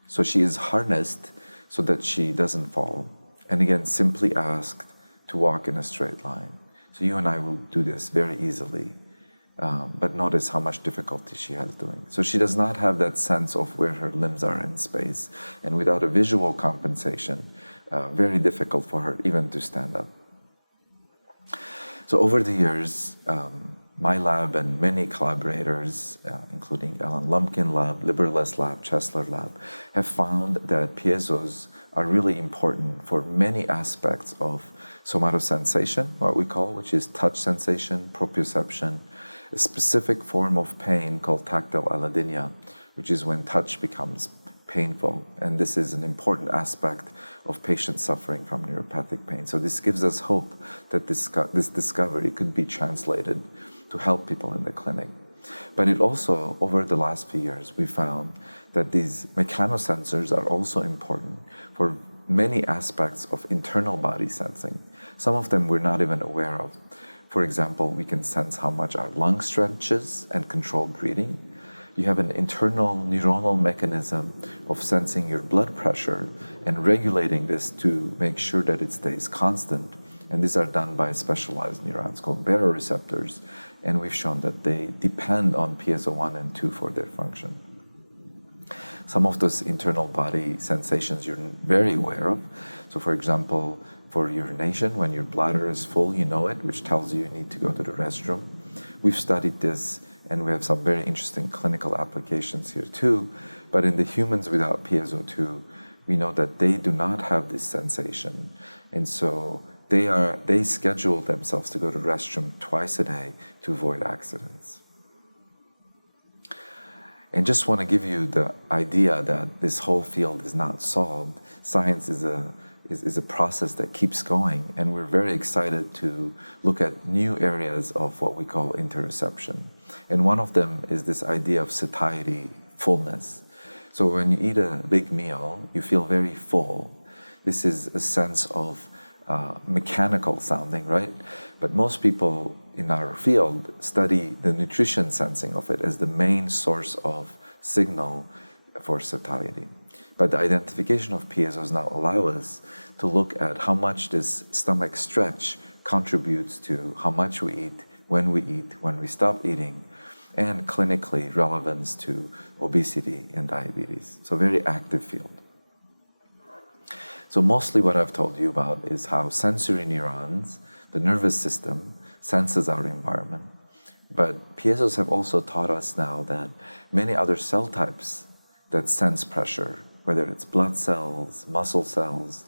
So she is harnessed so that she doesn't fall, and again, simply asked to walk in a straight line. So you and I will do this very easily, but notice how much difficulty she has doing. So she does not have that sense of where her limbs are in space, and without a visual compensation, very difficult for her even to stand up. So over the years, my lab and many collaborators, including Alan Lumpkin lab, Liberles lab, Chesler lab, have found that piezos are really important for many aspects of somatosensation, what we call, which is touch sensation, proprioception, a specific form of pain called tactile allodynia, which is when touch becomes painful. And this is an important aspect of patients suffering from neuropathic pain. So this gives us hope that this discovery could be translated to help people in the clinic. But it also, over the last few years, we found that these mechanosensors are also important for many aspects of internal body sensing. Some of them we're not even aware of. For example, we can sense how much our lung stretches and control breathing. You have an internal neuronal mechanism of sensing your blood pressure and regulating this to make sure that it stays constant. And these are done by specialized neurons called baroreceptors. And we've shown that they depend on piezo 1 and 2 for their function. Some of those internal body sensations you're very aware of. So for example, for urination, when your bladder is full, you know it, which tells you need to go to the restroom. We've studied this, and we have some very interesting clinical applications here too. But in the humans without piezo2, we know that they do not have this sensation. And so they schedule themselves to go to the restroom twice a day to avoid accidents. And just want to give you the idea that this whole field is not solved. Science is a process that keeps going, and we're very excited to look at new areas of what we call interoception. And one of them is this idea of satiety, fullness. So when you eat a big meal, you feel very full. This is a sense of mechanical sounding, right? But most people in our field study the nutrition sensing of it as the main source of signal for satiety. But the identification of piezos now allow us to look at how much this stomach stretch contributes to how much we eat, when we stop eating, and clinically relevance to obesity and diabetes. So very active field. So mostly what I've told you about is how sensory neurons, the nervous system, senses our environment. But piezos have also taught us now that many other cell types that sense pressure, whether it's blood cells, muscle cells,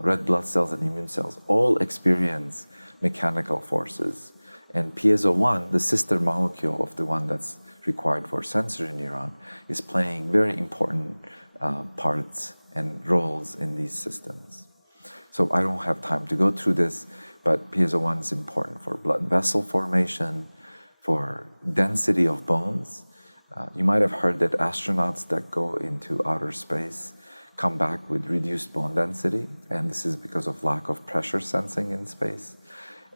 red blood cells, and immune cells, all experience mechanical forces. And piezo 1, the sister molecule of the one that's required for sensory neuron, is playing very important parts and roles in these systems. So I don't have time to go through this, but piezo 1 is important for blood vessel formation, for density of bones. You might have heard that astronauts that go into outer space come back with reduced bone density, and this is because of lack of pressure sensing in space.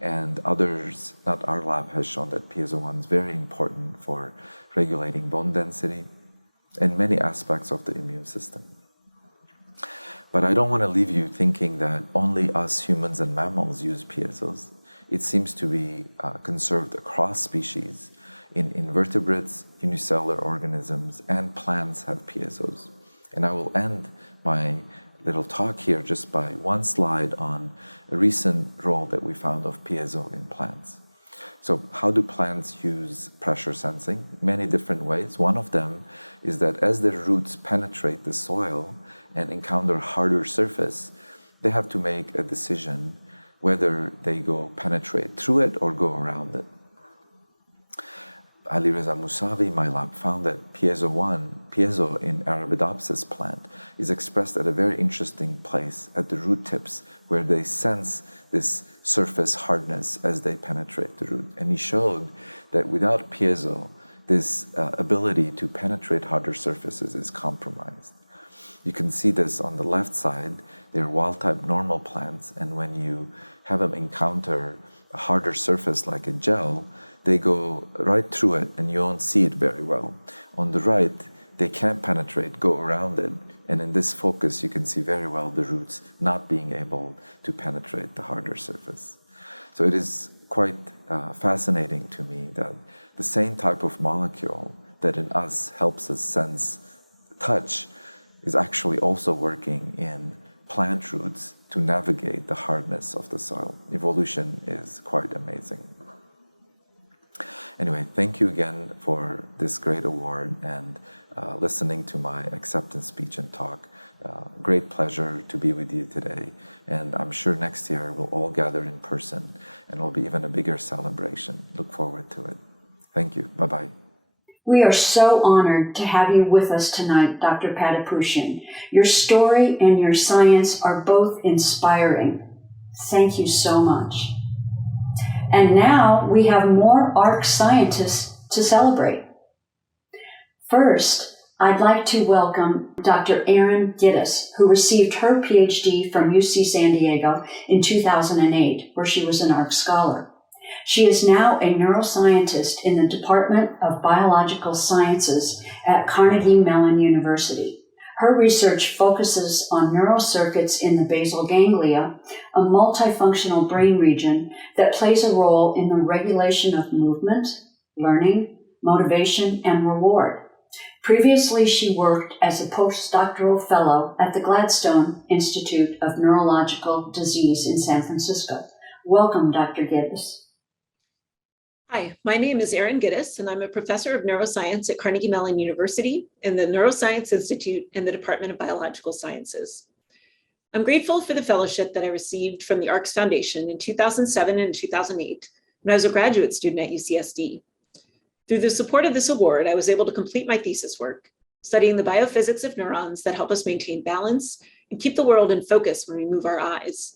And others, not our lab, has shown that piezo 1 is very important for regulating bone density and many aspects of the immune system. But I don't want to leave you thinking that only us humans and mammals use piezos. It seems to be conserved across species. In invertebrates, unicellular organisms, and plants have piezos. And I will end my little talk here just by one slide on a recent role that we found of piezo in plants. So how do plants use pressure sensing? Many different ways. One of them is that as their roots penetrate the soil and encounter harder surface, they have to make a decision whether they go penetrate through it or go around it. Ali Reza Musavi, my lab, found that piezo in Arabidopsis plant is expressed at a very interesting place at the root tips where they sense this surface hardness as they penetrate the root. And he showed that without piezo, this ability to penetrate harder surfaces is compromised. You can see this on the left side. They're wild-type normal plants, and when you have them encounter a harder surface like a gel, they go right through it and you won't see it very well. On the right, they can't penetrate, go around it, and in this focus you can see very well the roots not being able to penetrate the harder surface. So it is quite fascinating to me that the same type of molecule that in us helps us sense touch is actually also working in plant roots to navigate the hardness of the soil. Evolution is quite amazing. Anyway, thank you again for this great award and listening to my acceptance speech and talk. Great pleasure to be with you today. And I'm sure next year we'll all gather in person and it'll be even a bigger celebration. Look forward to it. Thank you. Bye-bye. We are so honored to have you with us tonight, Dr. Patapoutian. Your story and your science are both inspiring. Thank you so much. And now we have more ARCS scientists to celebrate. First, I'd like to welcome Dr. Erin Giddis, who received her PhD from UC San Diego in 2008, where she was an ARCS scholar. She is now a neuroscientist in the Department of Biological Sciences at Carnegie Mellon University. Her research focuses on neural circuits in the basal ganglia, a multifunctional brain region that plays a role in the regulation of movement, learning, motivation, and reward. Previously, she worked as a postdoctoral fellow at the Gladstone Institute of Neurological Disease in San Francisco. Welcome, Dr. Giddis. Hi, my name is Erin Giddis, and I'm a professor of neuroscience at Carnegie Mellon University in the Neuroscience Institute in the Department of Biological Sciences. I'm grateful for the fellowship that I received from the ARCS Foundation in 2007 and 2008 when I was a graduate student at UCSD. Through the support of this award, I was able to complete my thesis work, studying the biophysics of neurons that help us maintain balance and keep the world in focus when we move our eyes.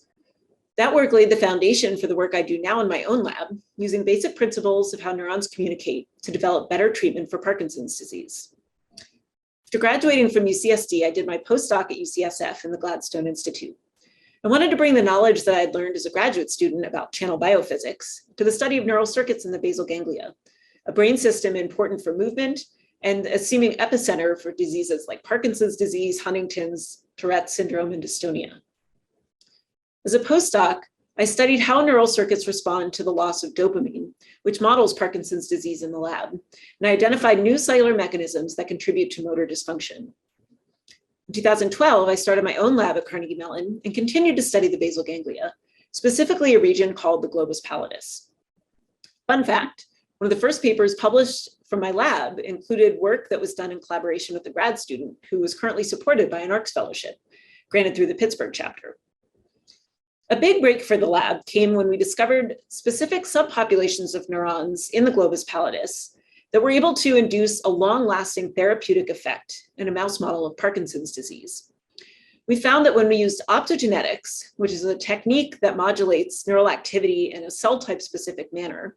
That work laid the foundation for the work I do now in my own lab, using basic principles of how neurons communicate to develop better treatment for Parkinson's disease. After graduating from UCSD, I did my postdoc at UCSF in the Gladstone Institute. I wanted to bring the knowledge that I'd learned as a graduate student about channel biophysics to the study of neural circuits in the basal ganglia, a brain system important for movement and a seeming epicenter for diseases like Parkinson's disease, Huntington's, Tourette's syndrome, and dystonia. As a postdoc, I studied how neural circuits respond to the loss of dopamine, which models Parkinson's disease in the lab, and I identified new cellular mechanisms that contribute to motor dysfunction. In 2012, I started my own lab at Carnegie Mellon and continued to study the basal ganglia, specifically a region called the globus pallidus. Fun fact, one of the first papers published from my lab included work that was done in collaboration with a grad student who was currently supported by an ARCS fellowship, granted through the Pittsburgh chapter. A big break for the lab came when we discovered specific subpopulations of neurons in the globus pallidus that were able to induce a long-lasting therapeutic effect in a mouse model of Parkinson's disease. We found that when we used optogenetics, which is a technique that modulates neural activity in a cell type specific manner,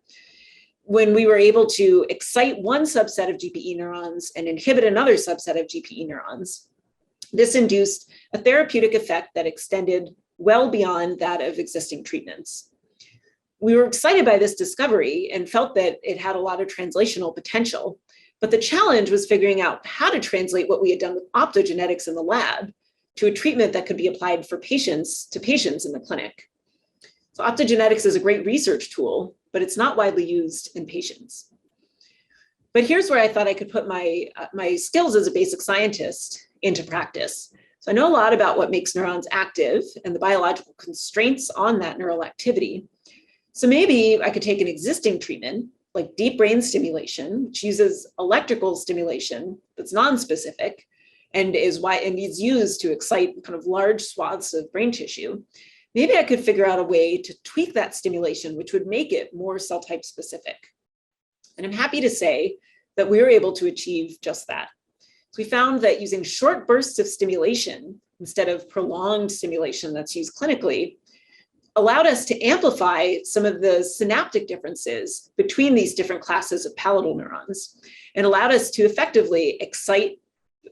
when we were able to excite one subset of GPE neurons and inhibit another subset of GPE neurons, this induced a therapeutic effect that extended well beyond that of existing treatments. We were excited by this discovery and felt that it had a lot of translational potential, but the challenge was figuring out how to translate what we had done with optogenetics in the lab to a treatment that could be applied for patients in the clinic. So optogenetics is a great research tool, but it's not widely used in patients. But here's where I thought I could put my skills as a basic scientist into practice. So I know a lot about what makes neurons active and the biological constraints on that neural activity. So maybe I could take an existing treatment like deep brain stimulation, which uses electrical stimulation that's non-specific and is used to excite kind of large swaths of brain tissue. Maybe I could figure out a way to tweak that stimulation, which would make it more cell type specific. And I'm happy to say that we were able to achieve just that. So we found that using short bursts of stimulation instead of prolonged stimulation that's used clinically allowed us to amplify some of the synaptic differences between these different classes of palatal neurons and allowed us to effectively excite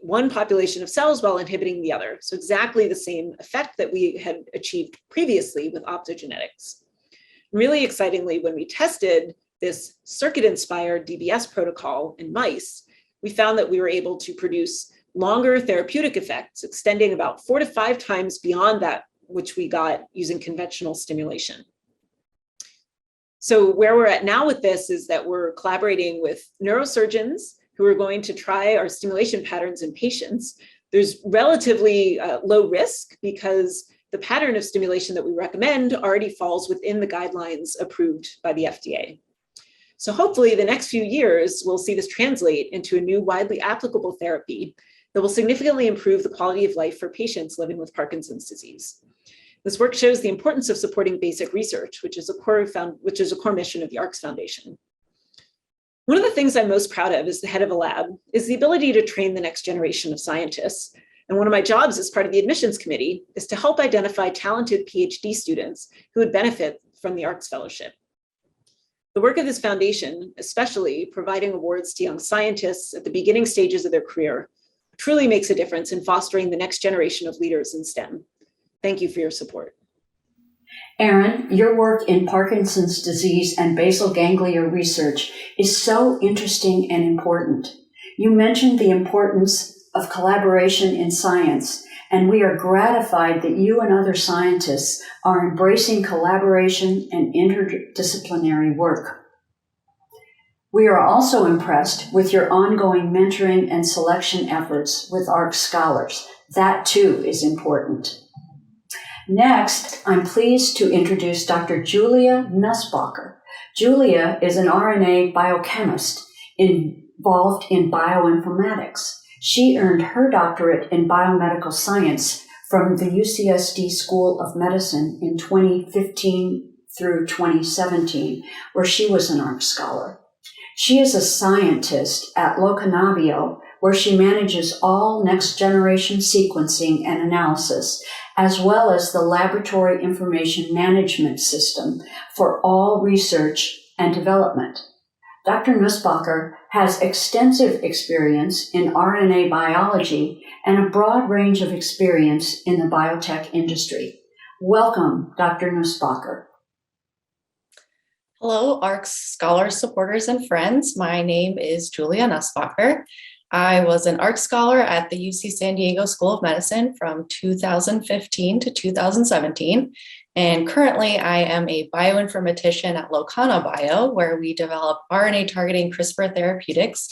one population of cells while inhibiting the other. So exactly the same effect that we had achieved previously with optogenetics. Really excitingly, when we tested this circuit-inspired DBS protocol in mice, we found that we were able to produce longer therapeutic effects, extending about 4 to 5 times beyond that which we got using conventional stimulation. So where we're at now with this is that we're collaborating with neurosurgeons who are going to try our stimulation patterns in patients. There's relatively low risk because the pattern of stimulation that we recommend already falls within the guidelines approved by the FDA. So hopefully the next few years, we'll see this translate into a new widely applicable therapy that will significantly improve the quality of life for patients living with Parkinson's disease. This work shows the importance of supporting basic research, which is a core mission of the ARCS Foundation. One of the things I'm most proud of as the head of a lab is the ability to train the next generation of scientists. And one of my jobs as part of the admissions committee is to help identify talented PhD students who would benefit from the ARCS Fellowship. The work of this foundation, especially providing awards to young scientists at the beginning stages of their career, truly makes a difference in fostering the next generation of leaders in STEM. Thank you for your support. Aaron, your work in Parkinson's disease and basal ganglia research is so interesting and important. You mentioned the importance of collaboration in science, and we are gratified that you and other scientists are embracing collaboration and interdisciplinary work. We are also impressed with your ongoing mentoring and selection efforts with ARCS scholars. That too is important. Next, I'm pleased to introduce Dr. Julia Nussbacher. Julia is an RNA biochemist involved in bioinformatics. She earned her doctorate in biomedical science from the UCSD School of Medicine in 2015 through 2017, where she was an ARCS scholar. She is a scientist at Locanabio, where she manages all next-generation sequencing and analysis, as well as the laboratory information management system for all research and development. Dr. Nussbacher has extensive experience in RNA biology and a broad range of experience in the biotech industry. Welcome, Dr. Nussbacher. Hello, ARCS scholars, supporters, and friends. My name is Julia Nussbacher. I was an ARCS scholar at the UC San Diego School of Medicine from 2015 to 2017. And currently I am a bioinformatician at Locana Bio, where we develop RNA targeting CRISPR therapeutics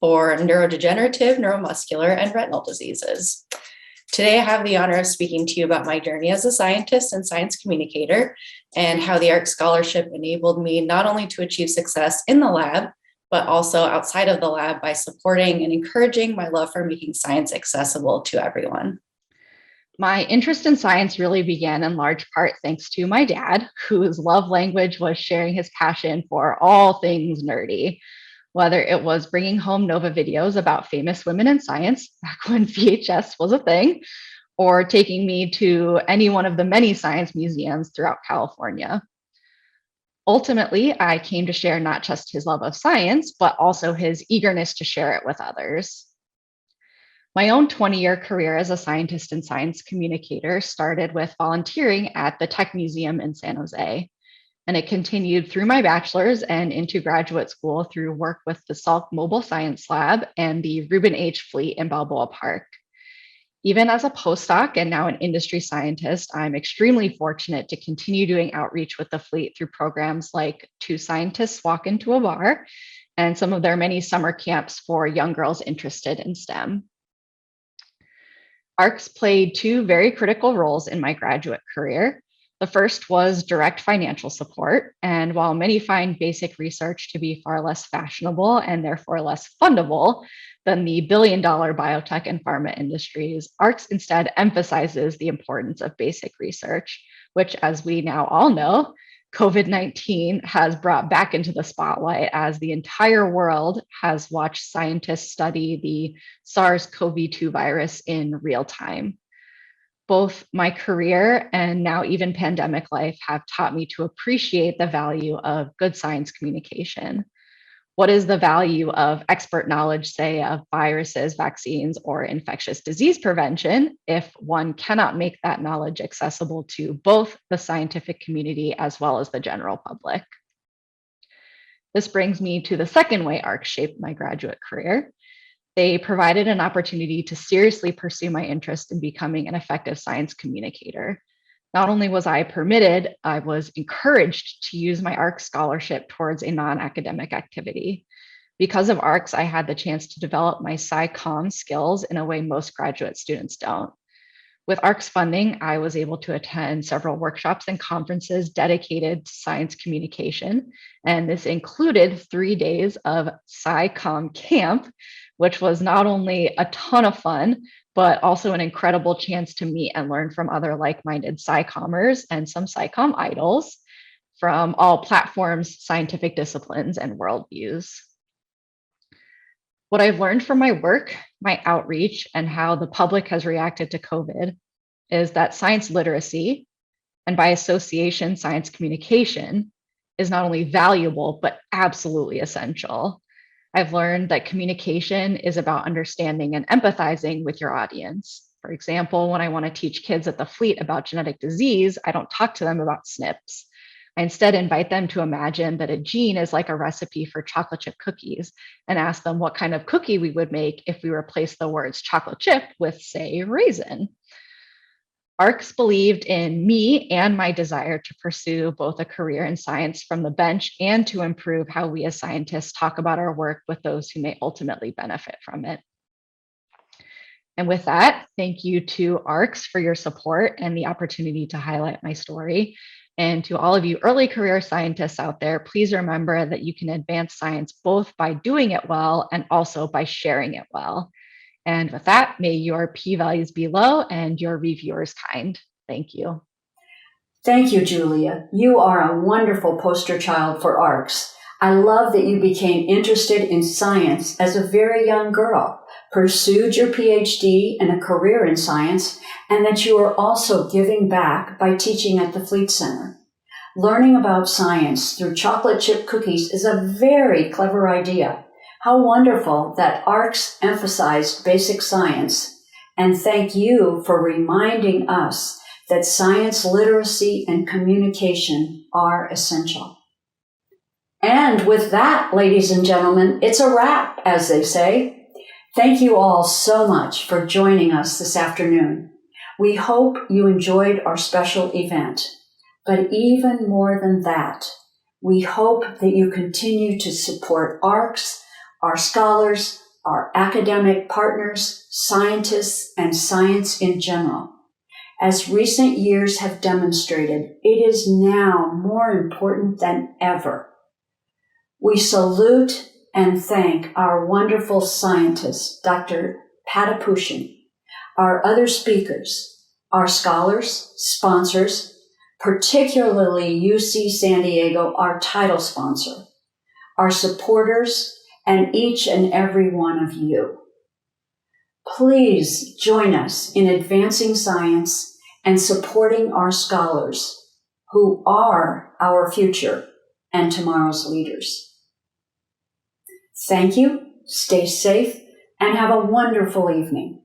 for neurodegenerative, neuromuscular, and retinal diseases. Today, I have the honor of speaking to you about my journey as a scientist and science communicator, and how the ARCS scholarship enabled me not only to achieve success in the lab, but also outside of the lab by supporting and encouraging my love for making science accessible to everyone. My interest in science really began in large part thanks to my dad, whose love language was sharing his passion for all things nerdy. Whether it was bringing home Nova videos about famous women in science, back when VHS was a thing, or taking me to any one of the many science museums throughout California. Ultimately, I came to share not just his love of science, but also his eagerness to share it with others. My own 20-year career as a scientist and science communicator started with volunteering at the Tech Museum in San Jose. And it continued through my bachelor's and into graduate school through work with the Salk Mobile Science Lab and the Reuben H. Fleet in Balboa Park. Even as a postdoc and now an industry scientist, I'm extremely fortunate to continue doing outreach with the fleet through programs like Two Scientists Walk Into a Bar and some of their many summer camps for young girls interested in STEM. ARCS played two very critical roles in my graduate career. The first was direct financial support, and while many find basic research to be far less fashionable and therefore less fundable than the billion-dollar biotech and pharma industries, ARCS instead emphasizes the importance of basic research, which, as we now all know, COVID-19 has brought back into the spotlight as the entire world has watched scientists study the SARS-CoV-2 virus in real time. Both my career and now even pandemic life have taught me to appreciate the value of good science communication. What is the value of expert knowledge, say, of viruses, vaccines, or infectious disease prevention if one cannot make that knowledge accessible to both the scientific community as well as the general public? This brings me to the second way ARCS shaped my graduate career. They provided an opportunity to seriously pursue my interest in becoming an effective science communicator. Not only was I permitted, I was encouraged to use my ARCS scholarship towards a non-academic activity. Because of ARCS, I had the chance to develop my SciComm skills in a way most graduate students don't. With ARCS funding, I was able to attend several workshops and conferences dedicated to science communication, and this included 3 days of SciComm camp, which was not only a ton of fun, but also an incredible chance to meet and learn from other like-minded SciCommers and some SciComm idols from all platforms, scientific disciplines, and worldviews. What I've learned from my work, my outreach, and how the public has reacted to COVID is that science literacy, and by association, science communication, is not only valuable, but absolutely essential. I've learned that communication is about understanding and empathizing with your audience. For example, when I want to teach kids at the Fleet about genetic disease, I don't talk to them about SNPs. I instead invite them to imagine that a gene is like a recipe for chocolate chip cookies and ask them what kind of cookie we would make if we replaced the words chocolate chip with, say, raisin. ARCS believed in me and my desire to pursue both a career in science from the bench and to improve how we as scientists talk about our work with those who may ultimately benefit from it. And with that, thank you to ARCS for your support and the opportunity to highlight my story. And to all of you early career scientists out there, please remember that you can advance science both by doing it well and also by sharing it well. And with that, may your p-values be low and your reviewers kind. Thank you. Thank you, Julia. You are a wonderful poster child for ARCS. I love that you became interested in science as a very young girl, pursued your PhD and a career in science, and that you are also giving back by teaching at the Fleet Center. Learning about science through chocolate chip cookies is a very clever idea. How wonderful that ARCS emphasized basic science, and thank you for reminding us that science literacy and communication are essential. And with that, ladies and gentlemen, it's a wrap, as they say. Thank you all so much for joining us this afternoon. We hope you enjoyed our special event. But even more than that, we hope that you continue to support ARCS, our scholars, our academic partners, scientists, and science in general. As recent years have demonstrated, it is now more important than ever. We salute and thank our wonderful scientist, Dr. Patapoutian, our other speakers, our scholars, sponsors, particularly UC San Diego, our title sponsor, our supporters, and each and every one of you. Please join us in advancing science and supporting our scholars, who are our future and tomorrow's leaders. Thank you, stay safe, and have a wonderful evening.